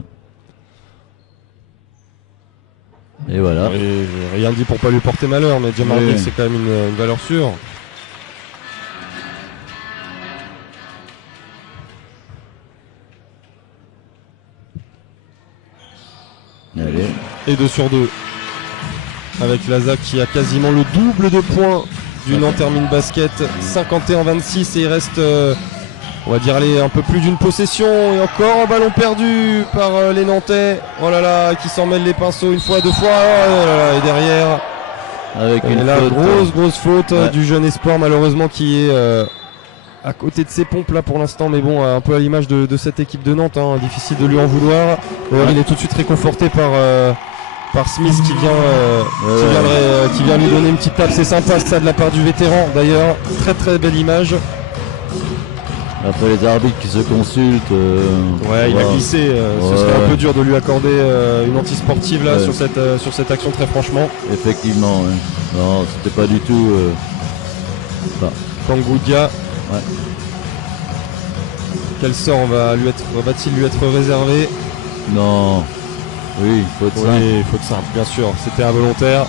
Et voilà. Et rien dit pour pas lui porter malheur, mais Jamar Diggs c'est quand même une valeur sûre. Allez. Et 2 sur 2 avec Laza qui a quasiment le double de points du Nantes Hermine Basket. 51-26 et il reste on va dire un peu plus d'une possession. Et encore un ballon perdu par les Nantais. Oh là là, qui s'en mêlent les pinceaux une fois, 2 fois. Oh là là, et derrière avec une grosse faute du jeune espoir malheureusement qui est à côté de ses pompes là pour l'instant, mais bon, un peu à l'image de cette équipe de Nantes, hein, difficile de lui en vouloir. Il est tout de suite réconforté par Smith qui vient lui donner une petite tape. C'est sympa ça de la part du vétéran d'ailleurs, très très belle image. Après les arbitres qui se consultent. Il a glissé, ce serait un peu dur de lui accorder une anti-sportive là sur cette action très franchement. Effectivement, non, c'était pas du tout. Kangou Dia. Ouais. Quel sort va-t-il lui être réservé? Non. Oui, faute simple. Oui, faute simple, bien sûr. C'était involontaire.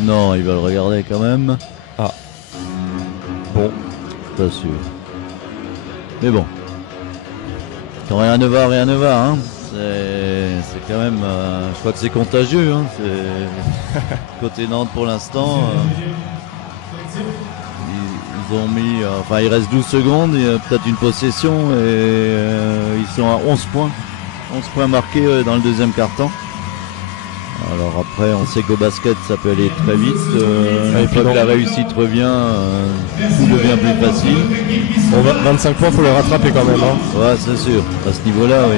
Non, il va le regarder quand même. Ah. Bon. Pas sûr. Mais bon. Quand rien ne va, rien ne va. Hein. C'est quand même. Je crois que c'est contagieux. Hein. C'est côté Nantes pour l'instant. Ils ont mis. Il reste 12 secondes. Il y a peut-être une possession. Et ils sont à 11 points. 11 points marqués dans le deuxième quart-temps. Alors après, on sait qu'au basket, ça peut aller très vite. Une fois que la réussite revient, tout devient plus facile. Bon, 25 points, il faut les rattraper quand même. Hein. Ouais, c'est sûr. À ce niveau-là, oui.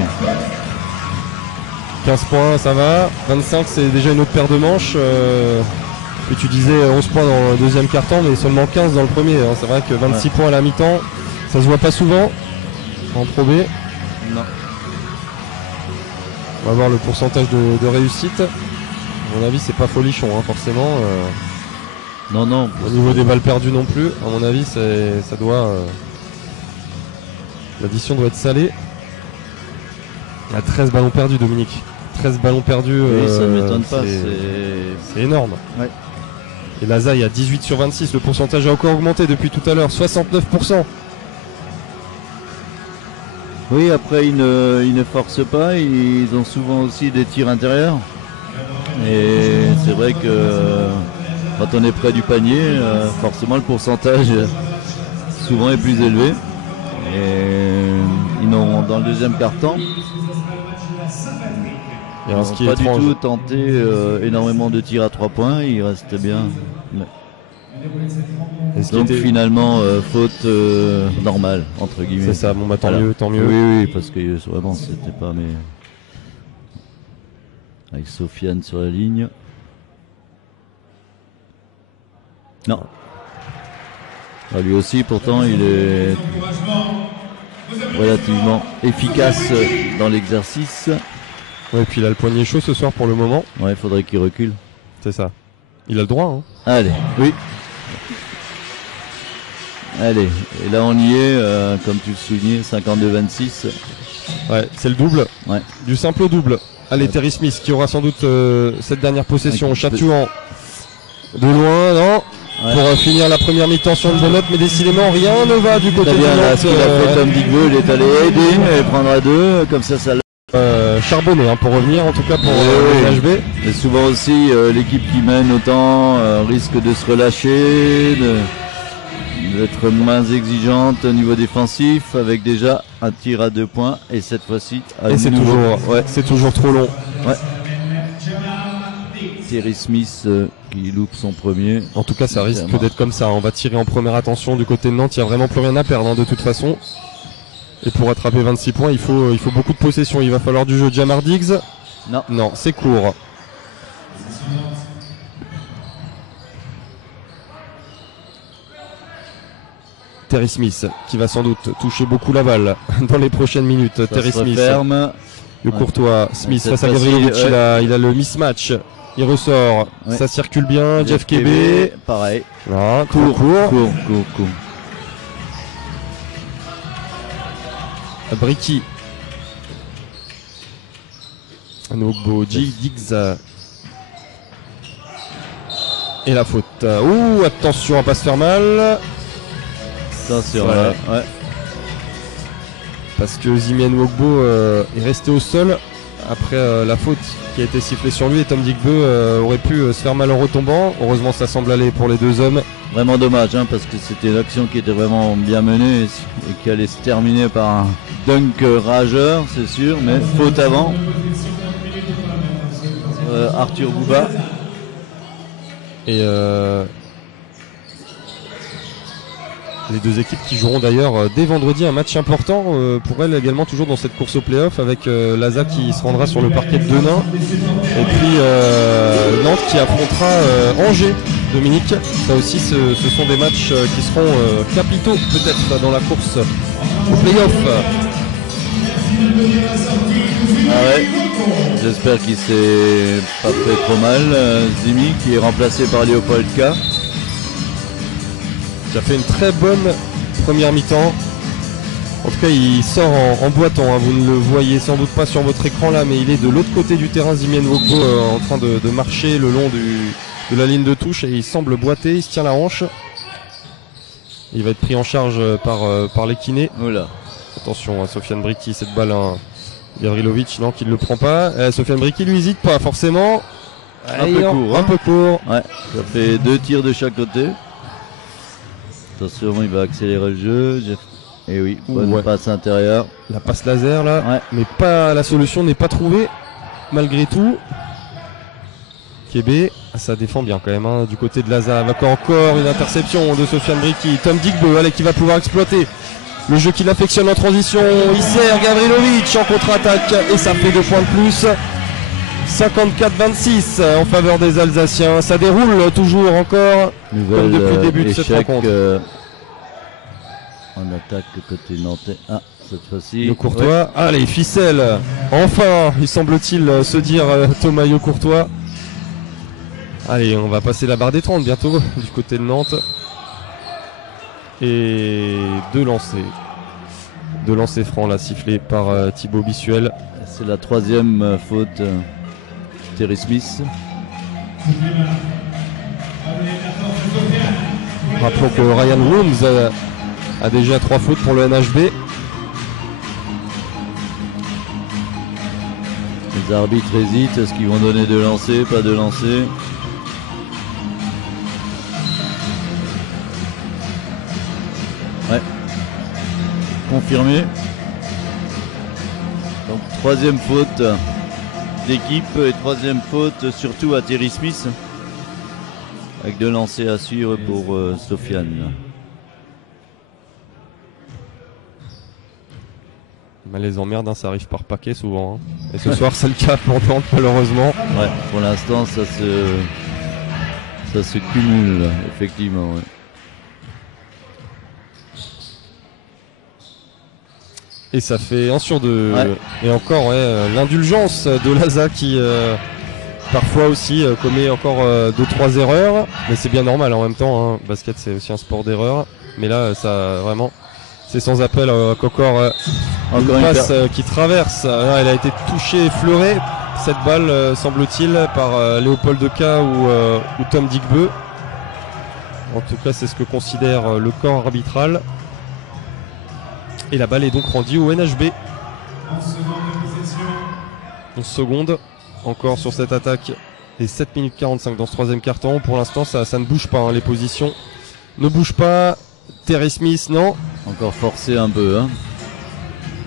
15 points, ça va. 25, c'est déjà une autre paire de manches. Et tu disais 11 points dans le deuxième quart-temps, mais seulement 15 dans le premier. Hein. C'est vrai que 26 points à la mi-temps, ça se voit pas souvent en Pro B. Non. On va voir le pourcentage de réussite. À mon avis, c'est pas folichon, hein, forcément. Non. Au niveau des balles perdues non plus. À mon avis, ça doit. L'addition doit être salée. Il y a 13 ballons perdus, Dominique. 13 ballons perdus. Oui, ça ne m'étonne pas. C'est énorme. Ouais. Et Laza est à 18 sur 26. Le pourcentage a encore augmenté depuis tout à l'heure. 69%. Oui, après ils ne forcent pas. Ils ont souvent aussi des tirs intérieurs. Et c'est vrai que quand on est près du panier, forcément le pourcentage souvent est plus élevé. Et ils n'ont dans le deuxième quart-temps. Ils n'ont pas du tout tenté énormément de tirs à 3 points. Il reste bien. Donc finalement faute normale entre guillemets. C'est ça, bon bah tant mieux, tant mieux. Oui, parce que vraiment c'était pas mais avec Sofiane sur la ligne. Non. Ah, lui aussi pourtant il est relativement efficace dans l'exercice. Ouais, et puis il a le poignet chaud ce soir pour le moment. Ouais, il faudrait qu'il recule. C'est ça. Il a le droit. Hein. Allez, oui. Allez, et là on y est, comme tu le soulignais, 52-26. Ouais, c'est le double. Ouais. Du simple au double. Allez, Terry Smith qui aura sans doute cette dernière possession. Chatouan de loin, non ouais. Pour finir la première mi-temps sur une bonne note, mais décidément rien ne va du côté de Nantes. Ce qu'il a fait Tom Digbo, il est allé aider, il prendra 2, comme ça charbonné hein, pour revenir en tout cas pour HB. Et souvent aussi l'équipe qui mène autant risque de se relâcher, d'être moins exigeante au niveau défensif avec déjà un tir à 2 points et cette fois-ci c'est toujours trop long. Ouais. Terry Smith qui loupe son premier. En tout cas ça risque d'être comme ça. On va tirer en première attention du côté de Nantes. Il n'y a vraiment plus rien à perdre hein, de toute façon. Et pour attraper 26 points, il faut beaucoup de possession. Il va falloir du jeu. Jamar Diggs. Non, c'est court. Terry Smith qui va sans doute toucher beaucoup la balle dans les prochaines minutes. Ça Terry Smith. Le Courtois. Smith face à Gavrilovic. Il a le mismatch. Il ressort. Ouais. Ça circule bien. Jeff Kebe. Pareil. Ah, court. Bricky. Nogbo, Diggs. Et la faute. Ouh, attention à pas se faire mal. Attention, ouais. Parce que Zimien Nogbo est resté au sol après la faute qui a été sifflée sur lui et Tom Digbo aurait pu se faire mal en retombant. Heureusement, ça semble aller pour les deux hommes. Vraiment dommage hein, parce que c'était une action qui était vraiment bien menée et qui allait se terminer par un dunk rageur, c'est sûr, mais faute avant. Arthur Bouba. Et les deux équipes qui joueront d'ailleurs dès vendredi un match important pour elles également, toujours dans cette course au play-off avec Laza qui se rendra sur le parquet de Denain et puis Nantes qui affrontera Angers. Dominique, ça aussi ce sont des matchs qui seront capitaux peut-être dans la course au play-off. Ah ouais, j'espère qu'il s'est pas fait trop mal. Zimi qui est remplacé par Léopold K. Qui a fait une très bonne première mi-temps. En tout cas il sort en boitant, hein. Vous ne le voyez sans doute pas sur votre écran là, mais il est de l'autre côté du terrain, Zimien Wogbo en train de marcher le long de la ligne de touche et il semble boiter, il se tient la hanche. Il va être pris en charge par les kinés. Oula. Attention à Sofiane Bricky, cette balle Gavrilovic, non, qui ne le prend pas. Sofiane Bricky lui hésite pas forcément. Un peu court. Ouais, ça fait 2 tirs de chaque côté. Attention, il va accélérer le jeu. Et oui, bonne passe intérieure. La passe laser là, mais pas la solution n'est pas trouvée malgré tout. Kébé, ça défend bien quand même hein, du côté de Laza. Encore une interception de Sofiane Bricky. Tom Digbo, allez, qui va pouvoir exploiter le jeu qu'il affectionne en transition. Il sert Gavrilovic en contre-attaque et ça fait 2 points de plus. 54-26 en faveur des Alsaciens. Ça déroule toujours encore comme depuis le début de cette rencontre. En attaque côté nantais. Ah, cette fois-ci. Le Courtois. Allez, ficelle. Enfin, il semble-t-il se dire Thomas Courtois. Allez, on va passer la barre des 30 bientôt du côté de Nantes. Et 2 lancers francs là sifflés par Thibaut Bissuel. C'est la 3e faute. Terry Smith. Rappelons que Ryan Wilms a déjà 3 fautes pour le NHB. Les arbitres hésitent, est-ce qu'ils vont donner de lancer, pas de lancer? Ouais. Confirmé. Donc 3e faute d'équipe et 3e faute surtout à Terry Smith. Avec 2 lancers à suivre pour Sofiane. Mais les emmerdes, hein, ça arrive par paquet souvent. Hein. Et ce soir, c'est le cas pour Nantes, malheureusement. Ouais, pour l'instant, ça se cumule, effectivement. Ouais. Et ça fait 1 sur 2. Ouais. Et encore, l'indulgence de Laza qui parfois aussi commet encore 2-3 erreurs. Mais c'est bien normal en même temps. Hein. Basket, c'est aussi un sport d'erreur. Mais là, ça vraiment, c'est sans appel. Cocor, une passe qui traverse. Là, elle a été touchée, effleurée. Cette balle, semble-t-il, par Léopold Deca ou Tom Digbeu. En tout cas, c'est ce que considère le corps arbitral. Et la balle est donc rendue au NHB. 11 secondes encore sur cette attaque. Et 7 minutes 45 dans ce 3e quart-temps. Pour l'instant, ça ne bouge pas. Hein. Les positions ne bougent pas. Terry Smith, non. Encore forcé un peu. Hein.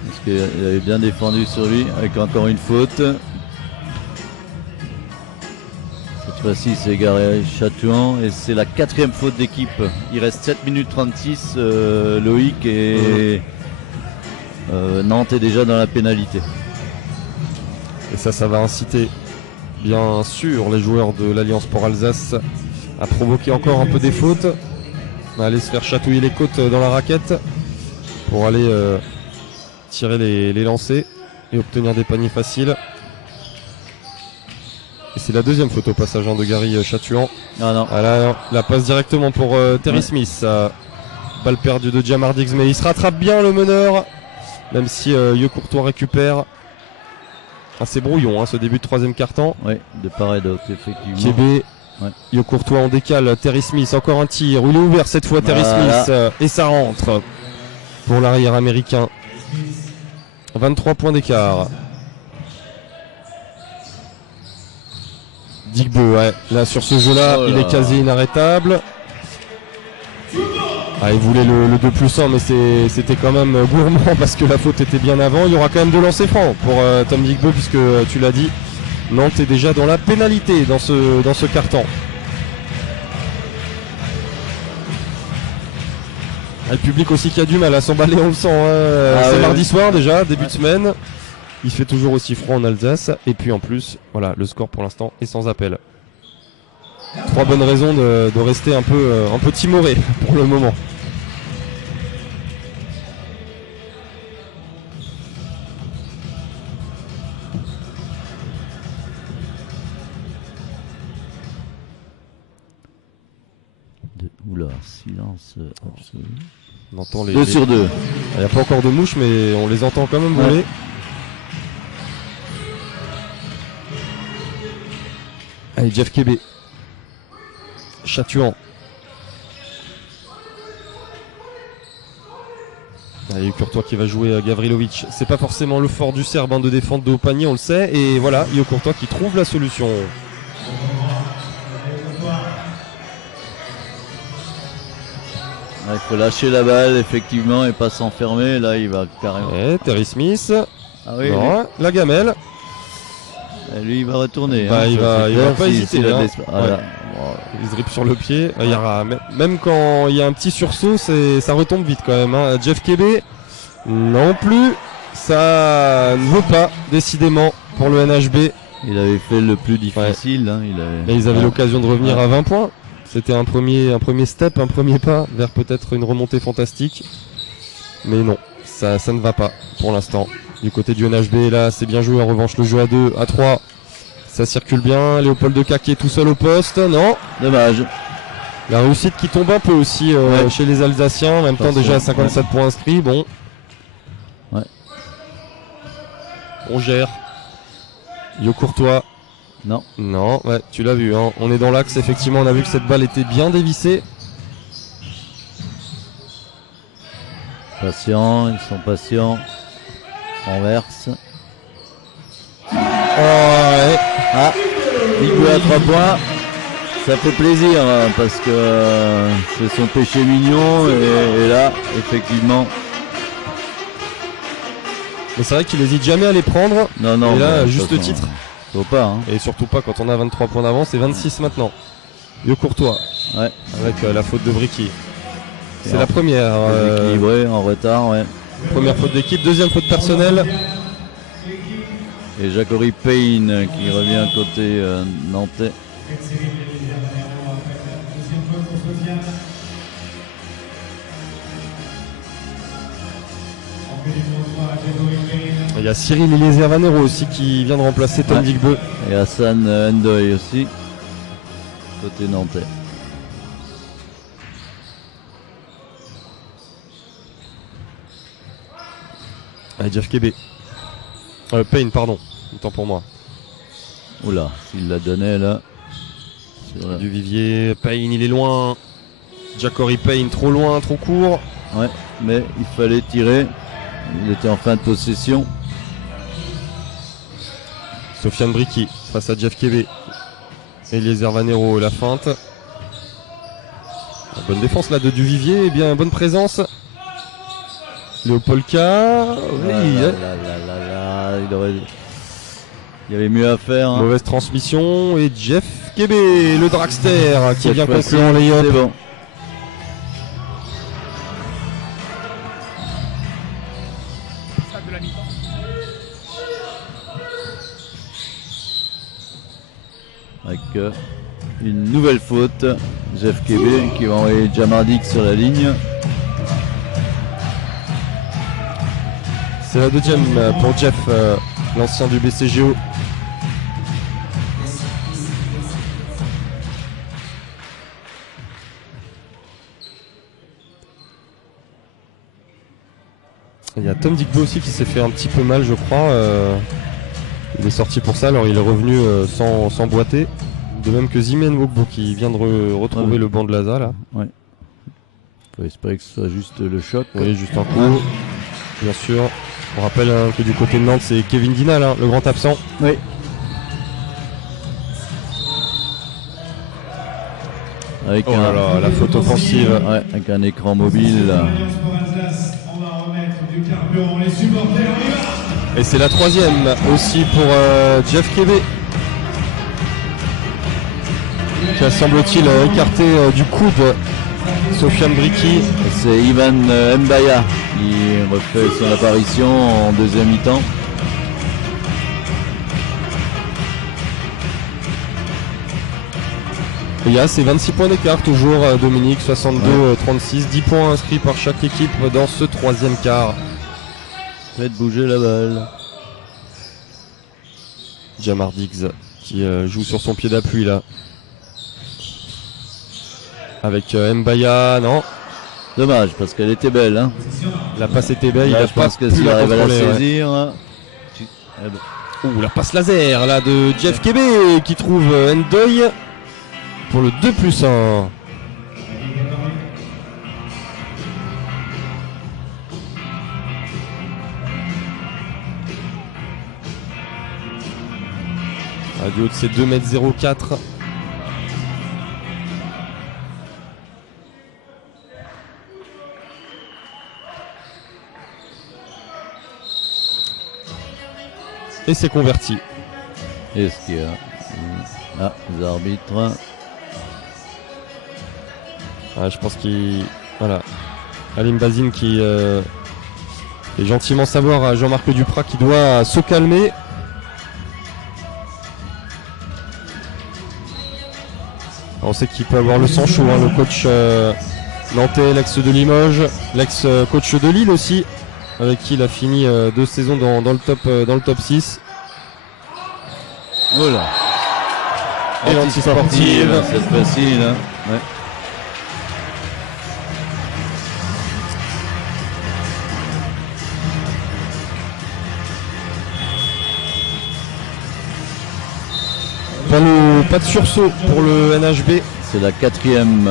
Parce qu'il avait bien défendu sur lui. Avec encore une faute. Cette fois-ci, c'est Gary Chatouan. Et c'est la 4e faute d'équipe. Il reste 7 minutes 36. Loïc et... Nantes est déjà dans la pénalité. Et ça va inciter bien sûr les joueurs de l'Alliance pour Alsace à provoquer encore un peu des fautes, à aller se faire chatouiller les côtes dans la raquette pour aller tirer les lancers et obtenir des paniers faciles. Et c'est la 2e faute au passage de Gary Chatouan. Ah non. La passe directement pour Terry Smith. Balle perdue de Jamar Diggs, mais il se rattrape bien le meneur. Même si Yo Courtois récupère. C'est brouillon ce début de 3e quart-temps. Oui, de part et d'autre, effectivement. Kébé, Yo Courtois en décale, Terry Smith, encore un tir. Il est ouvert cette fois, Terry Smith, et ça rentre pour l'arrière américain. 23 points d'écart. Digbeu, là sur ce jeu-là, il est quasi inarrêtable. Il voulait le 2+1, mais c'était quand même gourmand parce que la faute était bien avant. Il y aura quand même 2 lancers francs pour Tom Digbeu, puisque tu l'as dit, Nantes est déjà dans la pénalité dans ce carton. Le public aussi qui a du mal à s'emballer, on le sent. C'est mardi soir déjà, début de semaine. Il fait toujours aussi froid en Alsace. Et puis en plus, voilà, le score pour l'instant est sans appel. 3 bonnes raisons de rester un peu timoré pour le moment. Oula, silence absolu. On entend 2 sur 2. Il n'y a pas encore de mouches, mais on les entend quand même voler. Allez, Jeff Kébé. Chatouan. Allez, Courtois qui va jouer Gavrilovic. C'est pas forcément le fort du Serbe de défendre de haut panier, on le sait. Et voilà, Yo Courtois qui trouve la solution. Il faut lâcher la balle effectivement et pas s'enfermer. Là il va carrément. Terry Smith. Ah oui, non, la gamelle. Et lui il va retourner. Il va pas hésiter. Il se dribble sur le pied. Il y aura, même quand il y a un petit sursaut, ça retombe vite quand même. Jeff Kébé, non plus. Ça ne vaut pas, décidément, pour le NHB. Il avait fait le plus difficile. Et ils avaient l'occasion de revenir à 20 points. C'était un premier step, un premier pas vers peut-être une remontée fantastique. Mais non, ça ne va pas pour l'instant. Du côté du NHB, là, c'est bien joué. En revanche, le jeu à 2, à 3, ça circule bien. Léopold Deca qui est tout seul au poste. Non. Dommage. La réussite qui tombe un peu aussi chez les Alsaciens. En même temps, déjà 57 points inscrits. Bon. Ouais. On gère. Yo Courtois Non. Non, ouais, tu l'as vu, hein. On est dans l'axe, effectivement, on a vu que cette balle était bien dévissée. Patients, ils sont patients. Renverse. Oh, ouais. Ah, Digbe à 3 points. Ça fait plaisir hein, parce que c'est son péché mignon et là, effectivement. Mais c'est vrai qu'il hésite jamais à les prendre. Non, non. Et là, de juste toute le façon, titre. Faut pas. Hein. Et surtout pas quand on a 23 points d'avance et 26 maintenant. Yo Courtois. Ouais. Avec la faute de Bricky. C'est alors, la première. Équilibré, en retard, ouais. Première faute d'équipe, deuxième faute personnelle. Et Jacori Payne qui revient côté nantais. Il y a Cyril Eliezer-Vanero aussi qui vient de remplacer Tom Digbe. Et Hassan Ndoye aussi, côté nantais. Allez, Jeff Kebe. Payne, pardon. Autant pour moi. Oula, s'il la donnait là. Sur la... Du Vivier, Payne, il est loin. Jacori Payne, trop loin, trop court. Ouais, mais il fallait tirer. Il était en fin de possession. Sofiane Bricky face à Jeff Kebe. Eliezer Vanero, la feinte. Bonne défense là de Duvivier, et bien bonne présence. Léopolka, oui. Il y avait mieux à faire. Hein. Mauvaise transmission et Jeff Kebe, le dragster qui vient conclure en layup. C'est bon. Avec une nouvelle faute, Jeff Kebe qui va envoyer Jamardik sur la ligne. C'est la deuxième pour Jeff, l'ancien du BCGO. Il y a Tom Digbe aussi qui s'est fait un petit peu mal, je crois. Il est sorti pour ça, alors il est revenu sans boiter. De même que Zimen Wogbo qui vient de retrouver le banc de Laza là. Ouais. Faut espérer que ce soit juste le choc. Oui, juste un coup. Bien sûr. On rappelle que du côté de Nantes, c'est Kevin Dinal, le grand absent. Oui. Avec la faute offensive. Ouais, avec un écran mobile. Et c'est la troisième aussi pour Jeff Kebe. Qui a semble-t-il écarté du coude Sofiane Bricky. C'est Ivan Mbaya qui refait son apparition en deuxième mi-temps. Il y a ces 26 points d'écart toujours, Dominique, 62-36, 10 points inscrits par chaque équipe dans ce troisième quart. Faites bouger la balle. Jamar Diggs qui joue sur son pied d'appui là. Avec Mbaya, non. Dommage parce qu'elle était belle. Hein. La passe était belle, là, il a je pas pense que pu s'il la arrive à la contrôler. saisir. Ouais. Ouh, la passe laser là de Jeff Kebe qui trouve Ndoye pour le 2+1. Du haut de ses 2,04 m. Et c'est converti. Et ce qu'il y a les arbitres. Je pense qu'il... Voilà. Alim Bazine qui fait gentiment savoir à Jean-Marc Duprat qu'il doit se calmer. On sait qu'il peut avoir le sang chaud, le coach nantais, l'ex de Limoges, l'ex-coach de Lille aussi, avec qui il a fini 2 saisons dans le top 6. Oh là. Et l'anti-sportive. Cette facile. Hein. Ouais. pas de sursaut pour le NHB. C'est la 4e.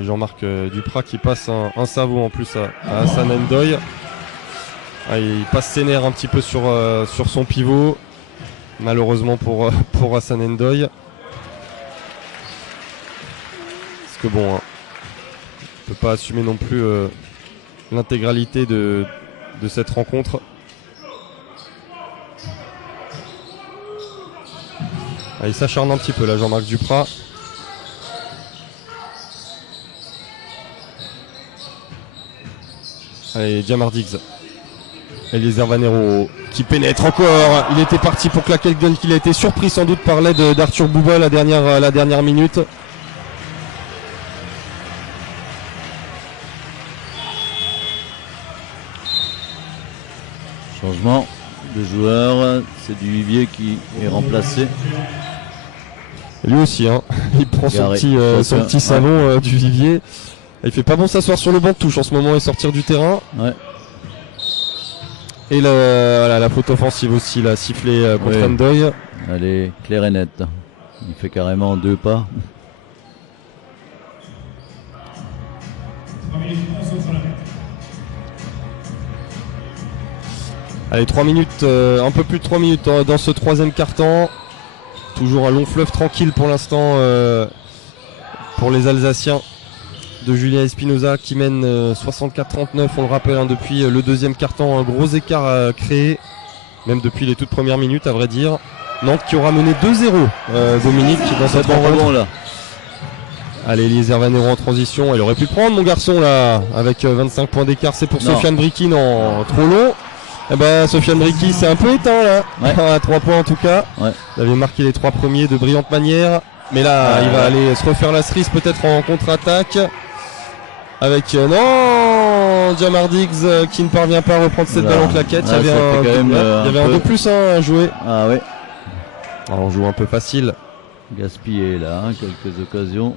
Et Jean-Marc Duprat qui passe un savon en plus à Hassan Ndoye. Il passe ses nerfs un petit peu sur son pivot. Malheureusement pour Hassan Ndoye. Parce que bon, on peut pas assumer non plus l'intégralité de cette rencontre. Il s'acharne un petit peu là, Jean-Marc Duprat. Allez, Jamar Diggs. Eliezer Vanero qui pénètre encore. Il était parti pour claquer le gun, qu'il a été surpris sans doute par l'aide d'Arthur Bouba la dernière minute. Changement de joueur, c'est du Vivier qui est remplacé. Lui aussi, hein. Il prend son petit savon du Vivier. Il fait pas bon s'asseoir sur le banc de touche en ce moment et sortir du terrain. Ouais. Et la faute offensive aussi, la sifflée contre Ndoye. Elle est claire et nette. Il fait carrément 2 pas. Allez, 3 minutes, un peu plus de 3 minutes dans ce 3e quart-temps. Toujours un long fleuve tranquille pour l'instant pour les Alsaciens de Julien Espinoza qui mène 64-39, on le rappelle, hein, depuis le 2e quart-temps. Un gros écart créé, même depuis les toutes premières minutes à vrai dire. Nantes qui aura mené 2-0, Dominique, dans cette rencontre là. Allez, Eliezer Vanero en transition, il aurait pu prendre mon garçon là, avec 25 points d'écart. C'est pour Sofiane Briki, non, trop long. Eh ben, Sofiane Briki c'est un peu éteint là, à 3 points en tout cas. Il avait marqué les 3 premiers de brillante manière, mais là il va aller se refaire la cerise peut-être en contre-attaque avec non, Jamar Diggs qui ne parvient pas à reprendre cette balle en claquette. Il y avait un de plus à jouer. Ah ouais. Alors, on joue un peu facile. Gaspillé là, quelques occasions.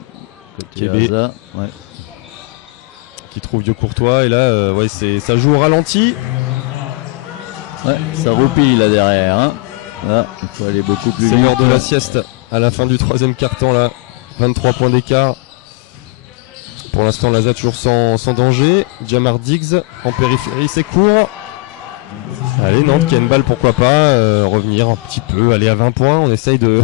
Kébé, qui trouve Dieu Courtois et là ça joue au ralenti. Ouais, ça roupille là derrière. Hein. Là, il faut aller beaucoup plus vite. C'est l'heure de la sieste à la fin du 3e quart-temps là. 23 points d'écart. Pour l'instant, Laza toujours sans danger. Jamar Diggs en périphérie, c'est court. Allez, Nantes qui a une balle, pourquoi pas revenir un petit peu, aller à 20 points. On essaye de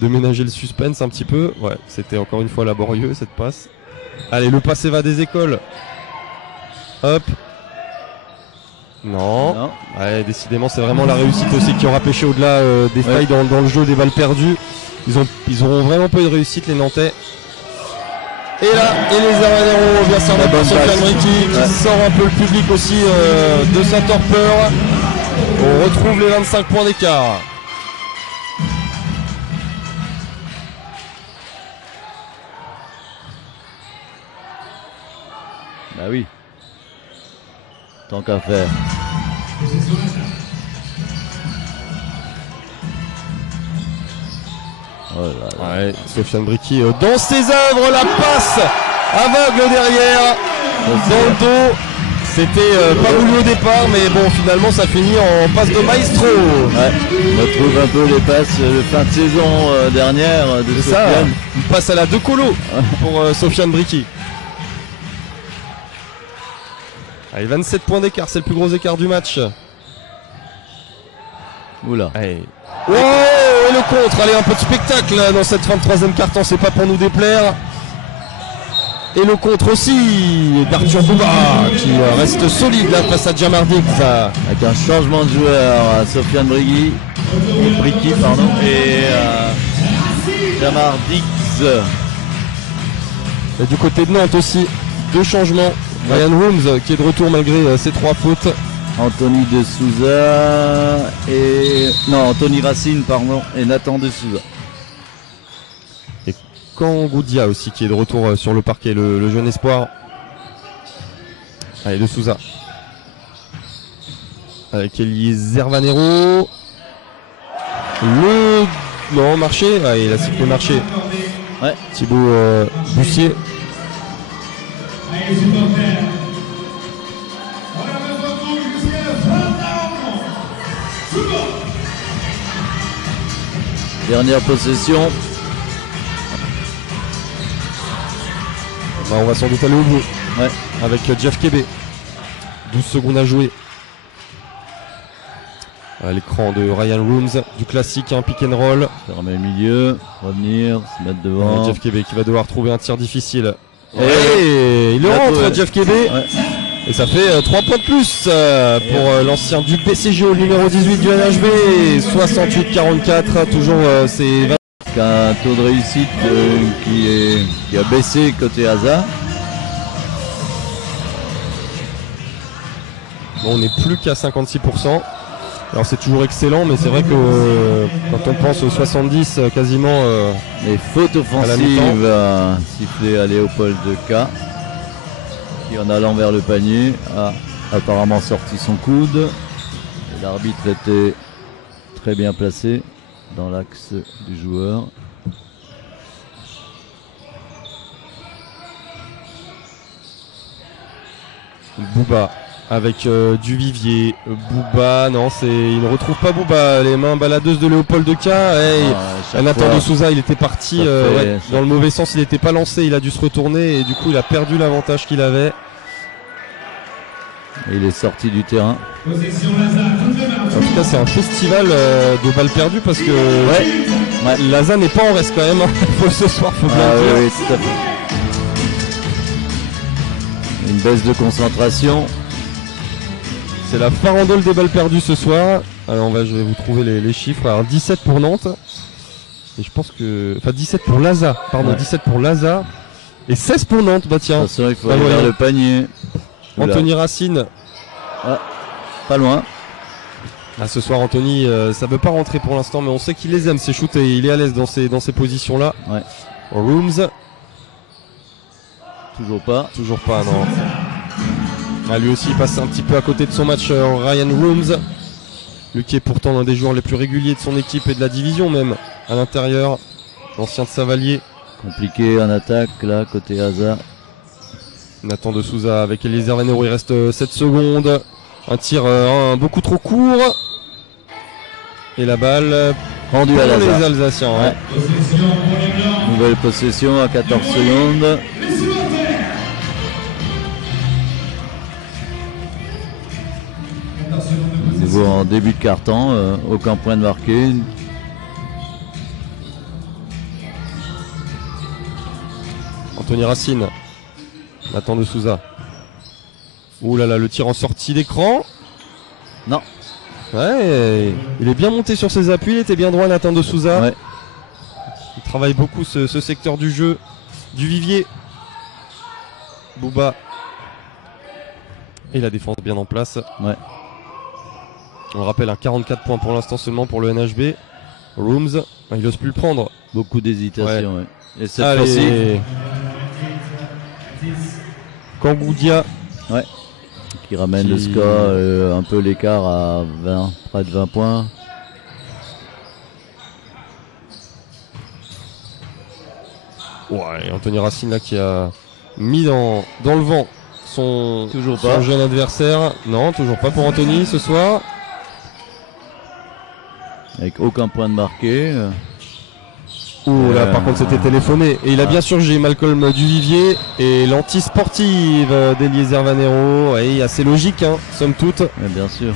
ménager le suspense un petit peu. Ouais, c'était encore une fois laborieux cette passe. Allez, le passé va des écoles. Hop. Non. Ouais, décidément, c'est vraiment la réussite aussi qui aura pêché au-delà des failles dans le jeu, des balles perdues. Ils auront vraiment pas eu de réussite, les Nantais. Et là, Eliezer Vanero vient s'en mettre pour Sofiane Briki qui sort un peu le public aussi de sa torpeur. On retrouve les 25 points d'écart. Bah oui. Tant qu'à faire. Oh là là. Sofiane Briki dans ses œuvres, la passe aveugle derrière, dans le dos. C'était pas voulu au départ, mais bon, finalement ça finit en passe de maestro. On retrouve un peu les passes de fin de saison dernière de Sofiane. Une passe à la De Colo pour Sofiane Briki. Allez, 27 points d'écart, c'est le plus gros écart du match. Oula. Allez. Oh, et le contre, allez, un peu de spectacle dans cette fin de 3e quart-temps, c'est pas pour nous déplaire. Et le contre aussi d'Arthur Bouba qui reste solide là face à Jamar Diggs. Avec un changement de joueur, Sofiane Briki et Jamar Diggs. Et du côté de Nantes aussi, 2 changements. Ryan Holmes qui est de retour malgré ses 3 fautes. Anthony De Souza et... Non, Anthony Racine, pardon, et Nathan De Souza. Et Kangoudia aussi qui est de retour sur le parquet, le jeune espoir. Allez, De Souza. Avec Eliezer Vanero. Non, Marché. Ah, il a sifflé Marché. Ouais. Thibaut Bussier. Dernière possession. Bah, on va sans doute aller au bout. Ouais. Avec Jeff Kebe. 12 secondes à jouer. À l'écran de Ryan Rooms, du classique, un pick and roll. Fermer le milieu, revenir, se mettre devant. Jeff Kebe qui va devoir trouver un tir difficile. Et il le rentre, Jeff Kebe. Ouais. Et ça fait 3 points de plus pour l'ancien du PCGO, le numéro 18 du NHB. 68-44, toujours c'est 20. Un taux de réussite qui a baissé côté Asa. Bon, on n'est plus qu'à 56%. Alors c'est toujours excellent, mais c'est vrai que quand on pense aux 70 quasiment... Les fautes offensives sifflées à Léopold K, qui en allant vers le panier a apparemment sorti son coude. Et l'arbitre était très bien placé dans l'axe du joueur. Bouba avec Duvivier. Bouba, non, il ne retrouve pas Bouba. Les mains baladeuses de Léopold K. Nathan de Souza, il était parti dans le mauvais sens, il n'était pas lancé, il a dû se retourner et du coup il a perdu l'avantage qu'il avait. Et il est sorti du terrain. En tout cas, c'est un festival de balles perdues parce que Laza n'est pas en reste quand même. Ce soir, faut bien le dire. Oui, tout à fait. Une baisse de concentration. C'est la farandole des balles perdues ce soir. Alors je vais vous trouver les chiffres. Alors 17 pour Nantes. Et je pense que. Enfin 17 pour Laza. Pardon, 17 pour Laza. Et 16 pour Nantes. Bah tiens. Attention, il faut aller vers le panier. Anthony Racine. Ah, pas loin. Ce soir Anthony, ça veut pas rentrer pour l'instant, mais on sait qu'il les aime ses shoots et il est à l'aise dans ces positions là. Ouais. Rooms. Toujours pas. Toujours pas, non. Lui aussi il passe un petit peu à côté de son match, Ryan Rooms. Lui qui est pourtant l'un des joueurs les plus réguliers de son équipe et de la division même, à l'intérieur. L'ancien de Savalier. Compliqué en attaque là, côté Asa. Nathan de Souza avec Eliezer Venero, il reste 7 secondes. Un tir beaucoup trop court. Et la balle rendue à les Alsaciens. Ouais. Nouvelle possession à 14 secondes. Nouveau en début de quart-temps, aucun point de marqué. Anthony Racine. Nathan de Souza. Ouh là là, le tir en sortie d'écran. Non. Ouais, il est bien monté sur ses appuis, il était bien droit Nathan de Souza. Ouais. Il travaille beaucoup ce secteur du jeu. Duvivier. Bouba. Et la défense bien en place. Ouais. On rappelle un 44 points pour l'instant seulement pour le NHB. Rooms, il n'ose plus le prendre. Beaucoup d'hésitation, ouais. Et cette Allez. fois-ci, Kangoudia. Ouais. Qui ramène le score, un peu l'écart à 20, près de 20 points. Ouais, Anthony Racine là qui a mis dans le vent son jeune adversaire. Non, toujours pas pour Anthony ce soir. Avec aucun point de marqué. Ouh là par contre c'était téléphoné. Et il a bien sûr j'ai Malcolm Duvivier et l'anti-sportive d'Eliezer Venero. Ouais, assez logique hein, somme toute. Ouais, bien sûr.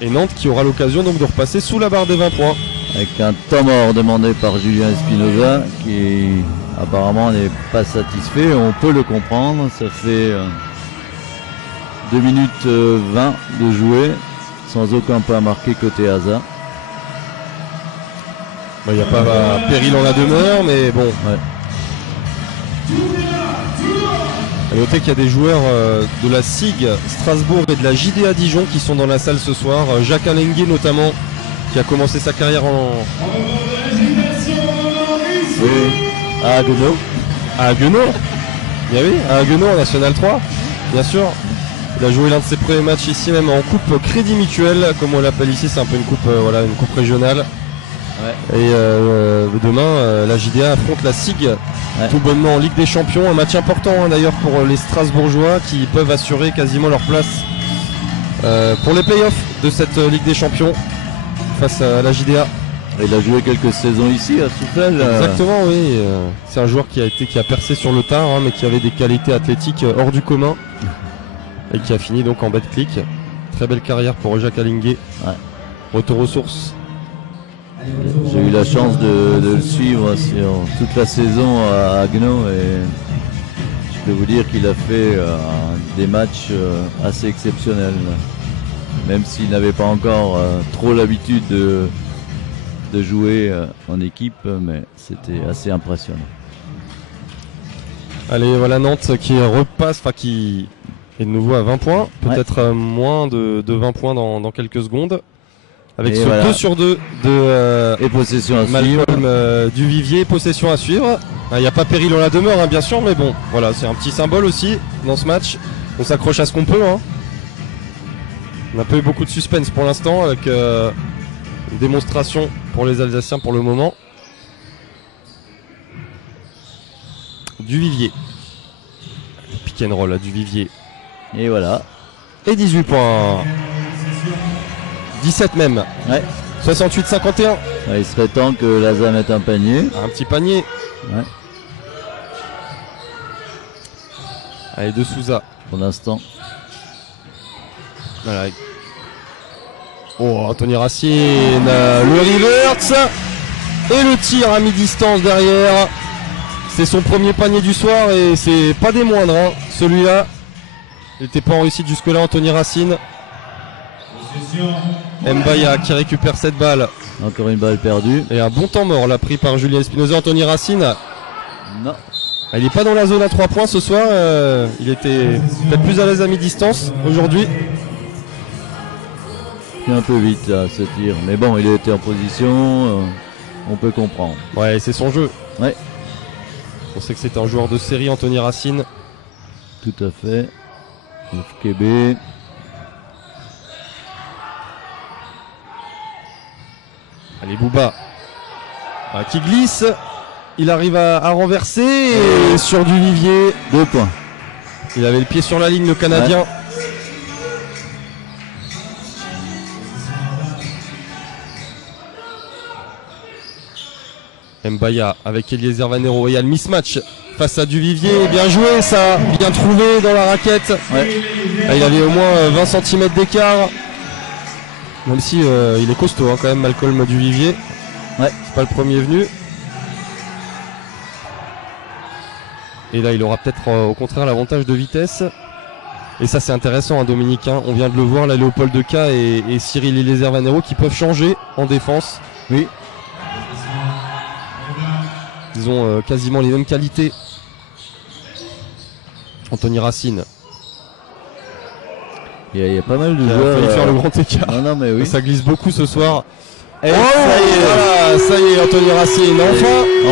Et Nantes qui aura l'occasion donc de repasser sous la barre des 20 points. Avec un temps mort demandé par Julien Espinoza qui apparemment n'est pas satisfait. On peut le comprendre. Ça fait 2 minutes 20 de jouer sans aucun point marqué côté Asa. Il n'y a pas péril en la demeure, mais bon. Ouais. À noter qu'il y a des joueurs de la SIG Strasbourg et de la JDA Dijon qui sont dans la salle ce soir. Jacques Alenguet notamment, qui a commencé sa carrière à Haguenau. À Haguenau. Bien oui, à Haguenau en National 3, bien sûr. Il a joué l'un de ses premiers matchs ici même en coupe Crédit Mutuel, comme on l'appelle ici, c'est un peu une coupe, une coupe régionale. Ouais. Et demain, la JDA affronte la SIG tout bonnement en Ligue des Champions. Un match important hein, d'ailleurs pour les Strasbourgeois qui peuvent assurer quasiment leur place pour les playoffs de cette Ligue des Champions face à la JDA. Il a joué quelques saisons ici à Souffel. Exactement, oui. C'est un joueur qui a percé sur le tard, hein, mais qui avait des qualités athlétiques hors du commun et qui a fini donc en Betclic. Très belle carrière pour Jacques Alinguet. Ouais. Retour aux sources. J'ai eu la chance de le suivre sur toute la saison à Haguenau et je peux vous dire qu'il a fait des matchs assez exceptionnels. Même s'il n'avait pas encore trop l'habitude de jouer en équipe, mais c'était assez impressionnant. Allez, voilà Nantes qui repasse, qui est de nouveau à 20 points, peut-être moins de 20 points dans quelques secondes. Avec et ce voilà. 2 sur 2 de et possession à suivre. Malcolm Duvivier, possession à suivre. Il n'y a pas péril en la demeure, hein, bien sûr, mais bon, voilà, c'est un petit symbole aussi dans ce match. On s'accroche à ce qu'on peut. Hein. On n'a pas eu beaucoup de suspense pour l'instant, avec une démonstration pour les Alsaciens pour le moment. Duvivier. Pick and roll à Duvivier. Et voilà. Et 18 points. 17 même. Ouais. 68-51. Ouais, il serait temps que Laza mette un panier. Un petit panier. Ouais. Allez, de Souza. Pour l'instant. Voilà. Oh, Anthony Racine. Le reverse. Et le tir à mi-distance derrière. C'est son premier panier du soir et c'est pas des moindres. Hein. Celui-là, il n'était pas en réussite jusque-là, Anthony Racine. Mbaya qui récupère cette balle. Encore une balle perdue. Et un bon temps mort là pris par Julien Espinoza. Anthony Racine. Non. Il n'est pas dans la zone à 3 points ce soir. Il était peut-être plus à l'aise à mi-distance aujourd'hui. C'est un peu vite là, ce tir. Mais bon, il était en position. On peut comprendre. Ouais, c'est son jeu. Ouais. On sait que c'est un joueur de série, Anthony Racine. Tout à fait. FKB. Allez, Bouba. Qui glisse. Il arrive à renverser. Et sur Duvivier. 2 points. Il avait le pied sur la ligne, le Canadien. Ouais. Mbaya avec Eliezer Vanero. Il y a le mismatch face à Duvivier. Bien joué ça. Bien trouvé dans la raquette. Ouais. Il avait au moins 20 cm d'écart. Même si il est costaud hein, quand même, Malcolm Duvivier. Ouais. C'est pas le premier venu. Et là il aura peut-être au contraire l'avantage de vitesse. Et ça c'est intéressant, hein, Dominique. Hein. On vient de le voir, là Léopold Deca et Cyril Eliezer Vanero qui peuvent changer en défense. Oui. Ils ont quasiment les mêmes qualités. Anthony Racine. Il y a pas mal de il joueurs. Il a failli faire le grand écart. Non, mais oui. Ça glisse beaucoup ce soir. Et ça y est, Anthony Racine.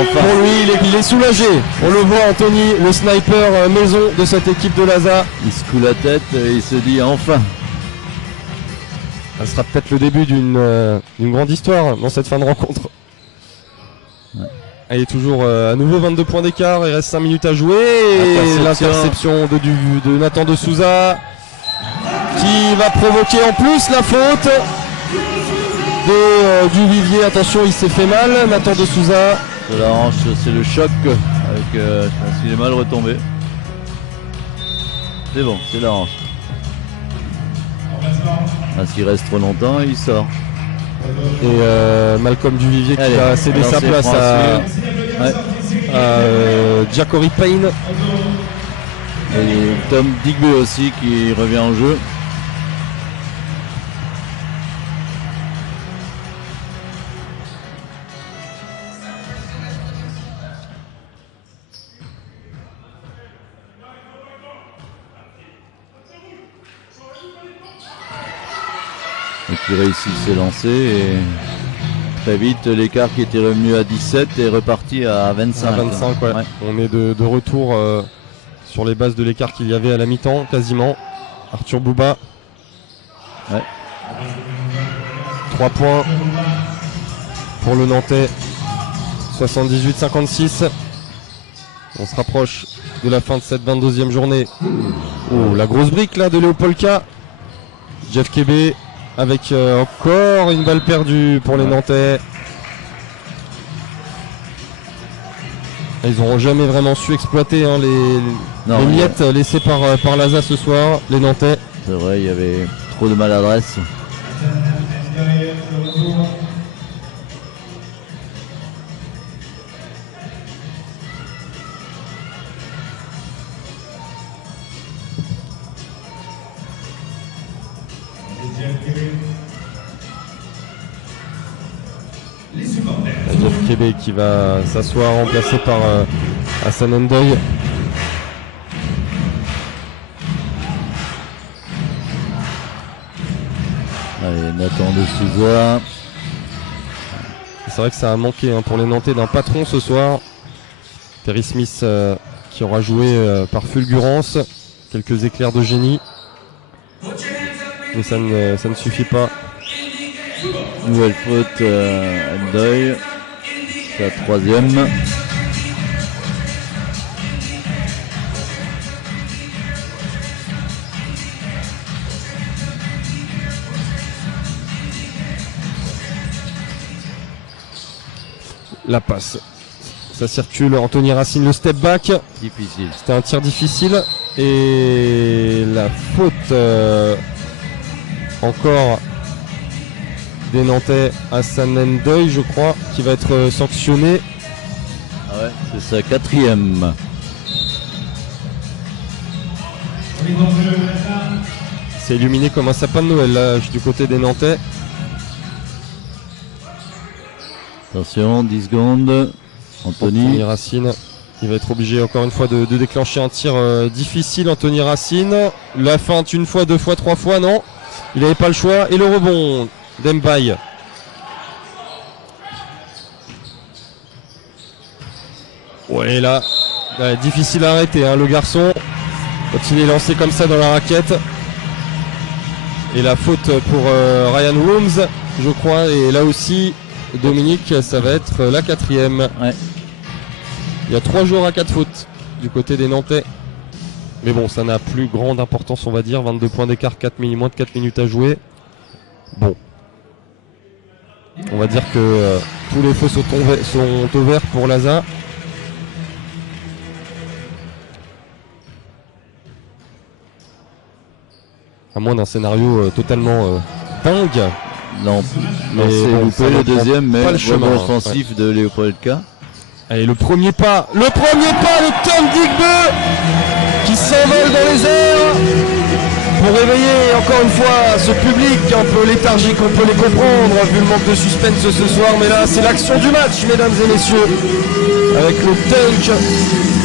Enfin. Pour lui, il est soulagé. On le voit, Anthony, le sniper maison de cette équipe de Laza. Il se coule la tête et il se dit enfin. Ça sera peut-être le début d'une grande histoire dans cette fin de rencontre. Ouais. Il est toujours à nouveau 22 points d'écart, il reste 5 minutes à jouer. Et l'interception de Nathan de Souza qui va provoquer en plus la faute de Duvivier. Attention, il s'est fait mal, Nathan de Souza. De la hanche, c'est le choc. Avec, je pense qu'il est mal retombé. C'est bon, c'est la hanche. Parce qu'il reste trop longtemps, il sort. Et Malcolm Duvivier qui va céder sa place à Giacory Payne. Et Tom Digby aussi qui revient en jeu. Et qui réussit à s'élancer et très vite l'écart qui était revenu à 17 est reparti à 25. À 25 ouais. On est de retour sur les bases de l'écart qu'il y avait à la mi-temps quasiment. Arthur Bouba. Ouais. 3 points pour le Nantais. 78-56. On se rapproche de la fin de cette 22e journée. Oh, la grosse brique là de Léopold K. Jeff Kébé avec encore une balle perdue pour les Nantais. Ils n'auront jamais vraiment su exploiter hein, les miettes laissées par Laza ce soir, les Nantais. C'est vrai, il y avait trop de maladresse. Jeff Kébé qui va s'asseoir remplacé par Hassan Ndoye. Allez, Nathan de Souza. C'est vrai que ça a manqué hein, pour les Nantais d'un patron ce soir. Terry Smith qui aura joué par fulgurance. Quelques éclairs de génie. Mais ça ne suffit pas. Nouvelle faute Ndoye. C'est la troisième. La passe. Ça circule. Anthony Racine, le step back. Difficile. C'était un tir difficile. Et la faute encore des Nantais, Hassan Ndoye, je crois, qui va être sanctionné. Ah ouais, c'est sa quatrième. C'est illuminé comme un sapin de Noël là, du côté des Nantais. Attention, 10 secondes. Anthony Racine, il va être obligé encore une fois de déclencher un tir difficile. Anthony Racine, la feinte une fois, deux fois, trois fois, non. Il n'avait pas le choix. Et le rebond d'Mbaye. Ouais, là, difficile à arrêter, hein, le garçon. Quand il est lancé comme ça dans la raquette. Et la faute pour Ryan Rooms, je crois. Et là aussi, Dominique, ça va être la quatrième. Ouais. Il y a 3 joueurs à 4 fautes du côté des Nantais. Mais bon, ça n'a plus grande importance, on va dire. 22 points d'écart, moins de 4 minutes à jouer. Bon. On va dire que tous les feux sont au vert pour Laza. À moins d'un scénario totalement dingue. Non, Mais c'est bon, loupé le deuxième, mais le chemin offensif de Léopold K. Allez, le premier pas de Tom Digbeu qui s'envole dans les airs pour réveiller encore une fois ce public un peu léthargique, on peut les comprendre vu le manque de suspense ce soir, mais là c'est l'action du match mesdames et messieurs, avec le dunk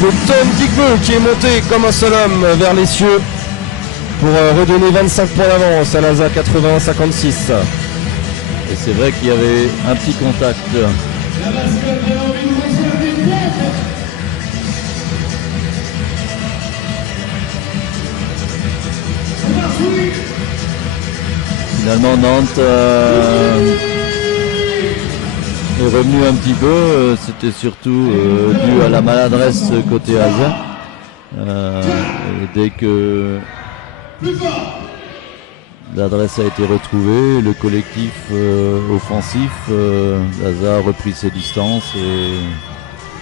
de Tom Digbeu qui est monté comme un seul homme vers les cieux pour redonner 25 points d'avance à Laza, 81-56. Et c'est vrai qu'il y avait un petit contact. Finalement Nantes est revenu un petit peu, c'était surtout dû à la maladresse côté Laza. Dès que l'adresse a été retrouvée, le collectif offensif, Laza a repris ses distances et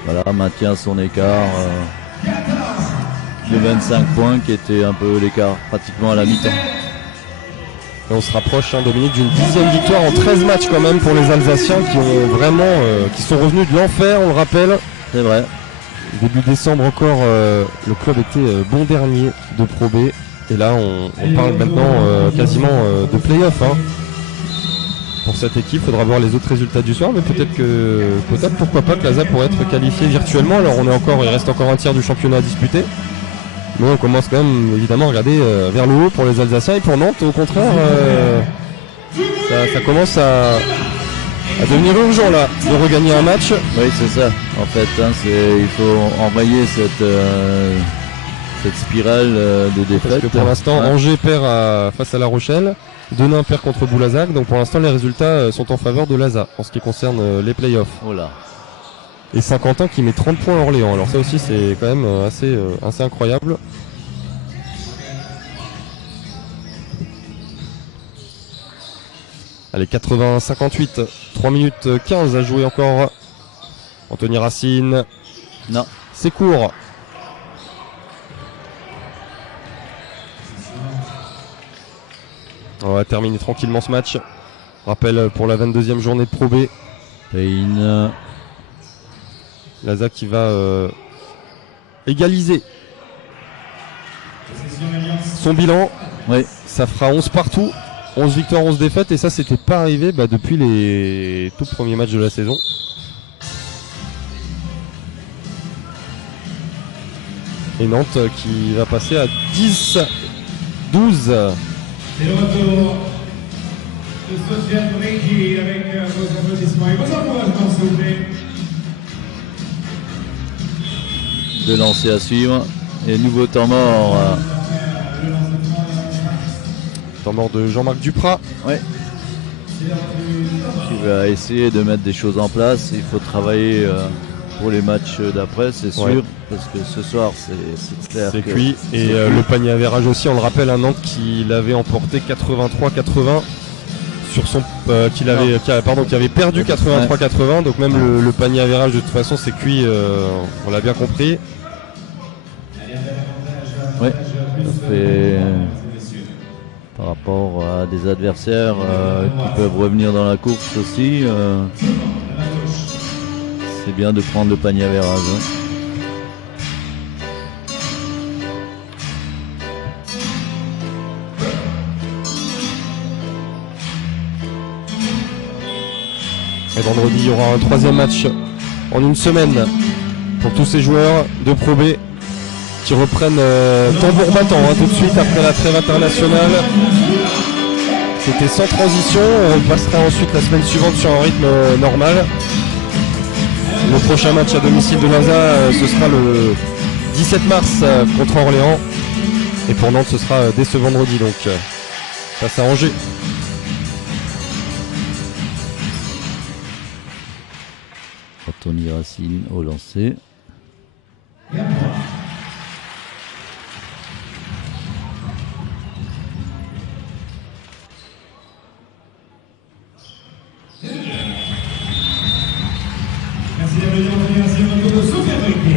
voilà, maintient son écart de 25 points qui était un peu l'écart pratiquement à la mi-temps. Et on se rapproche, hein, Dominique, d'une 10e victoire en 13 matchs quand même pour les Alsaciens qui ont vraiment, qui sont revenus de l'enfer, on le rappelle. C'est vrai. Début décembre encore, le club était bon dernier de Pro B. Et là, on parle maintenant quasiment de play-off. Hein. Pour cette équipe, il faudra voir les autres résultats du soir, mais peut-être pourquoi pas que Laza pourrait être qualifié virtuellement. Alors il reste encore un tiers du championnat à disputer. Mais on commence quand même évidemment à regarder vers le haut pour les Alsaciens, et pour Nantes au contraire ça commence à devenir urgent là de regagner un match. Oui, c'est ça en fait, hein, il faut enrayer cette spirale de défaite. Parce que pour l'instant Angers perd face à La Rochelle, Denain perd contre Boulazac, donc pour l'instant les résultats sont en faveur de Laza en ce qui concerne les playoffs. Oh là. Et Saint-Quentin qui met 30 points à Orléans. Alors ça aussi c'est quand même assez incroyable. Allez, 80-58, 3 minutes 15 à jouer encore. Anthony Racine. Non. C'est court. On va terminer tranquillement ce match. Rappel pour la 22e journée de Pro B. Payne. Laza qui va égaliser son bilan. Oui. Ça fera 11 partout. 11 victoires, 11 défaites. Et ça, c'était pas arrivé depuis les tout premiers matchs de la saison. Et Nantes qui va passer à 10-12. C'est le retour de Sofiane Brichy avec vos applaudissements et vos encouragements, s'il vous plaît. De lancer à suivre. Et nouveau temps mort. Temps mort de Jean-Marc Duprat. Oui. Qui va essayer de mettre des choses en place. Il faut travailler pour les matchs d'après, c'est sûr. Ouais. Parce que ce soir, c'est clair. C'est cuit. Et le panier avérage aussi, on le rappelle, un Nantes qui l'avait emporté 83-80 sur son. Qui avait perdu 83-80. Donc même le panier avérage, de toute façon, c'est cuit. On l'a bien compris. Oui. Ça fait. Par rapport à des adversaires qui peuvent revenir dans la course aussi, c'est bien de prendre le panier avérage. Et vendredi, il y aura un 3e match en une semaine pour tous ces joueurs de Pro B qui reprennent tambour battant tout de suite après la trêve internationale. C'était sans transition, on passera ensuite la semaine suivante sur un rythme normal. Le prochain match à domicile de Laza, ce sera le 17 mars contre Orléans. Et pour Nantes, ce sera dès ce vendredi, donc face à Angers. Anthony Racine au lancer.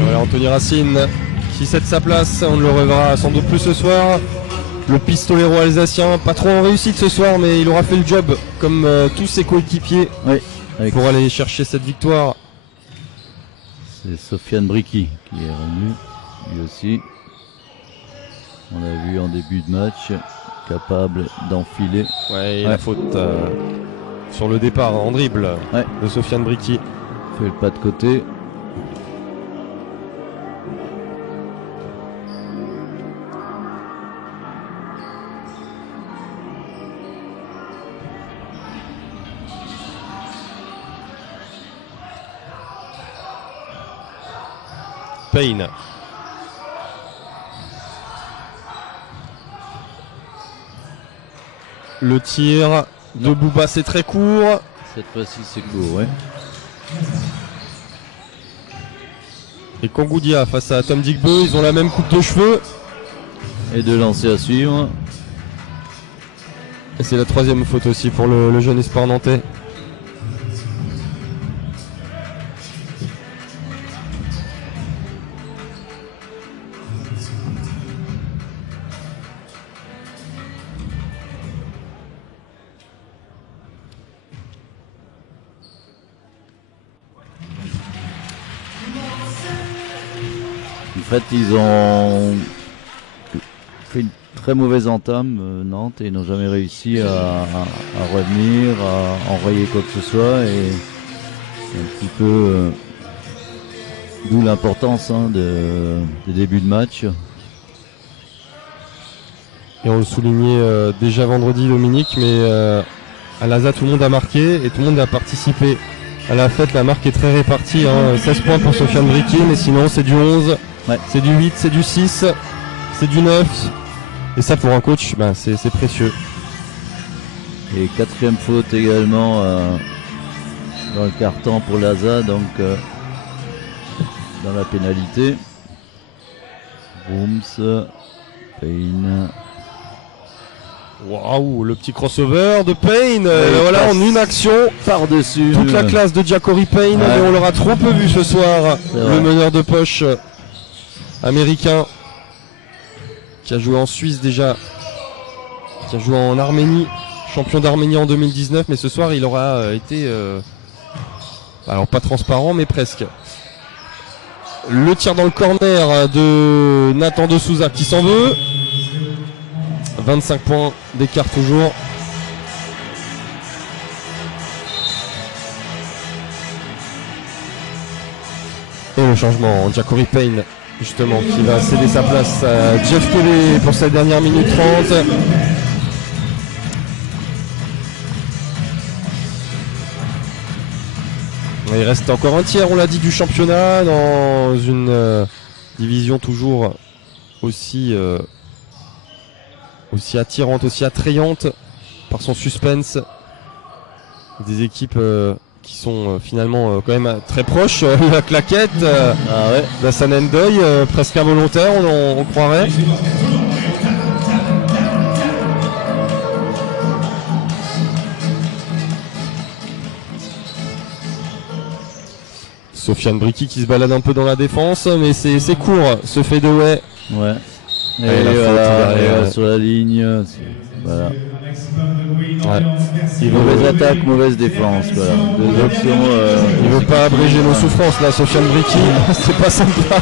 Voilà Anthony Racine qui cède sa place, on ne le reverra sans doute plus ce soir. Le pistolero alsacien, pas trop en réussite ce soir, mais il aura fait le job comme tous ses coéquipiers pour aller chercher cette victoire. C'est Sofiane Brichy qui est revenu, lui aussi. On l'a vu en début de match, capable d'enfiler. Ouais, et la faute sur le départ en dribble de Sofiane Brichy. Fait le pas de côté. Payne. Le tir de Bouba, c'est très court. Cette fois-ci, c'est court, ouais. Et Kongoudia face à Tom Digbeu, ils ont la même coupe de cheveux. Et de lancer à suivre. Et c'est la 3e faute aussi pour le jeune espoir nantais. En fait, ils ont fait une très mauvaise entame, Nantes, et ils n'ont jamais réussi à revenir, à enrayer quoi que ce soit. Et un petit peu d'où l'importance des débuts de match. Et on le soulignait déjà vendredi, Dominique, mais à Laza, tout le monde a marqué et tout le monde a participé à la fête. La marque est très répartie, 16 points pour Sofiane Brichy, mais sinon c'est du 11. C'est du 8, c'est du 6, c'est du 9. Et ça pour un coach, c'est précieux. Et 4e faute également dans le carton pour Laza, donc dans la pénalité. Booms, Payne. Waouh, le petit crossover de Payne. Voilà, en une action. Par-dessus. Toute la classe de Ja'Cory Payne, mais on l'aura trop peu vu ce soir. Le meneur de poche américain qui a joué en Suisse déjà, qui a joué en Arménie, champion d'Arménie en 2019, mais ce soir il aura été, alors pas transparent, mais presque. Le tir dans le corner de Nathan de Souza qui s'en veut. 25 points d'écart toujours. Et le changement, Ja'Cory Payne justement qui va céder sa place à Jeff Kelly pour cette dernière minute 30. Il reste encore un tiers, on l'a dit, du championnat dans une division toujours aussi attirante, aussi attrayante par son suspense. Des équipes qui sont finalement quand même très proches. La claquette d'Hassan N'Doye, presque involontaire, on croirait. Sofiane Bricky qui se balade un peu dans la défense, mais c'est court ce fadeaway. Ouais. Et la faute sur la ligne. Voilà. Ouais. Mauvaise attaque, mauvaise défense. Voilà. Deux options. Il veut pas abréger nos souffrances là, Sofiane Bricky. C'est pas sympa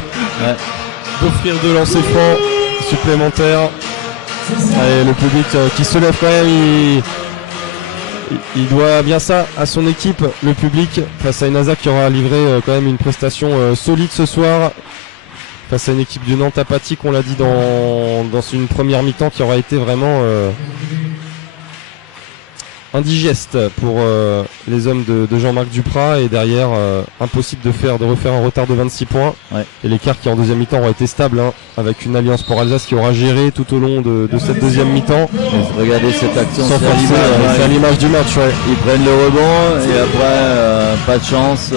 d'offrir deux lancers francs supplémentaires. Allez, le public qui se lève quand même. Il doit bien ça à son équipe, le public, face à une ASA qui aura livré quand même une prestation solide ce soir. Face à une équipe du Nantes apathique, on l'a dit dans une première mi-temps qui aura été vraiment indigeste pour les hommes de Jean-Marc Duprat, et derrière impossible de refaire un retard de 26 points. Ouais. Et l'écart qui en deuxième mi-temps aura été stable, avec une Alliance pour Alsace qui aura géré tout au long de cette deuxième mi-temps. Regardez cette action, c'est à l'image du match. Ouais. Ils prennent le rebond et après pas de chance.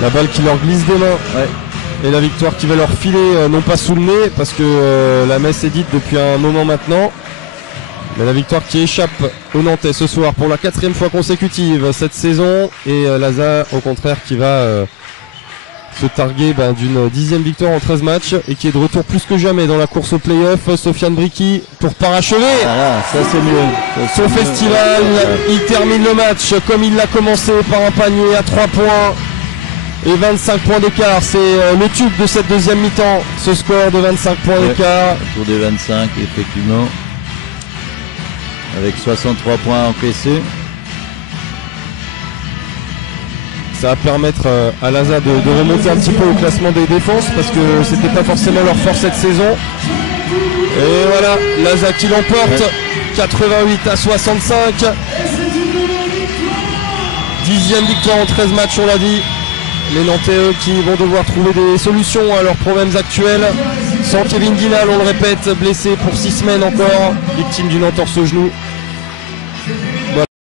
La balle qui leur glisse des mains. Ouais. Et la victoire qui va leur filer, non pas sous le nez, parce que la messe est dite depuis un moment maintenant, mais la victoire qui échappe aux Nantais ce soir pour la 4e fois consécutive cette saison, et l'ASA au contraire qui va se targuer d'une 10e victoire en 13 matchs et qui est de retour plus que jamais dans la course au play-off. Sofiane Bricky pour parachever ça c'est mieux. Son festival. Il termine le match comme il l'a commencé, par un panier à 3 points. Et 25 points d'écart, c'est le tube de cette deuxième mi-temps, ce score de 25 points d'écart. Autour des 25, effectivement. Avec 63 points encaissés. Ça va permettre à l'ASA de remonter un petit peu au classement des défenses, parce que c'était pas forcément leur force cette saison. Et voilà, l'ASA qui l'emporte, 88-65. 10e victoire en 13 matchs, on l'a dit. Les Nantais qui vont devoir trouver des solutions à leurs problèmes actuels. Sans Kevin Guinal, on le répète, blessé pour 6 semaines encore, victime d'une entorse au genou.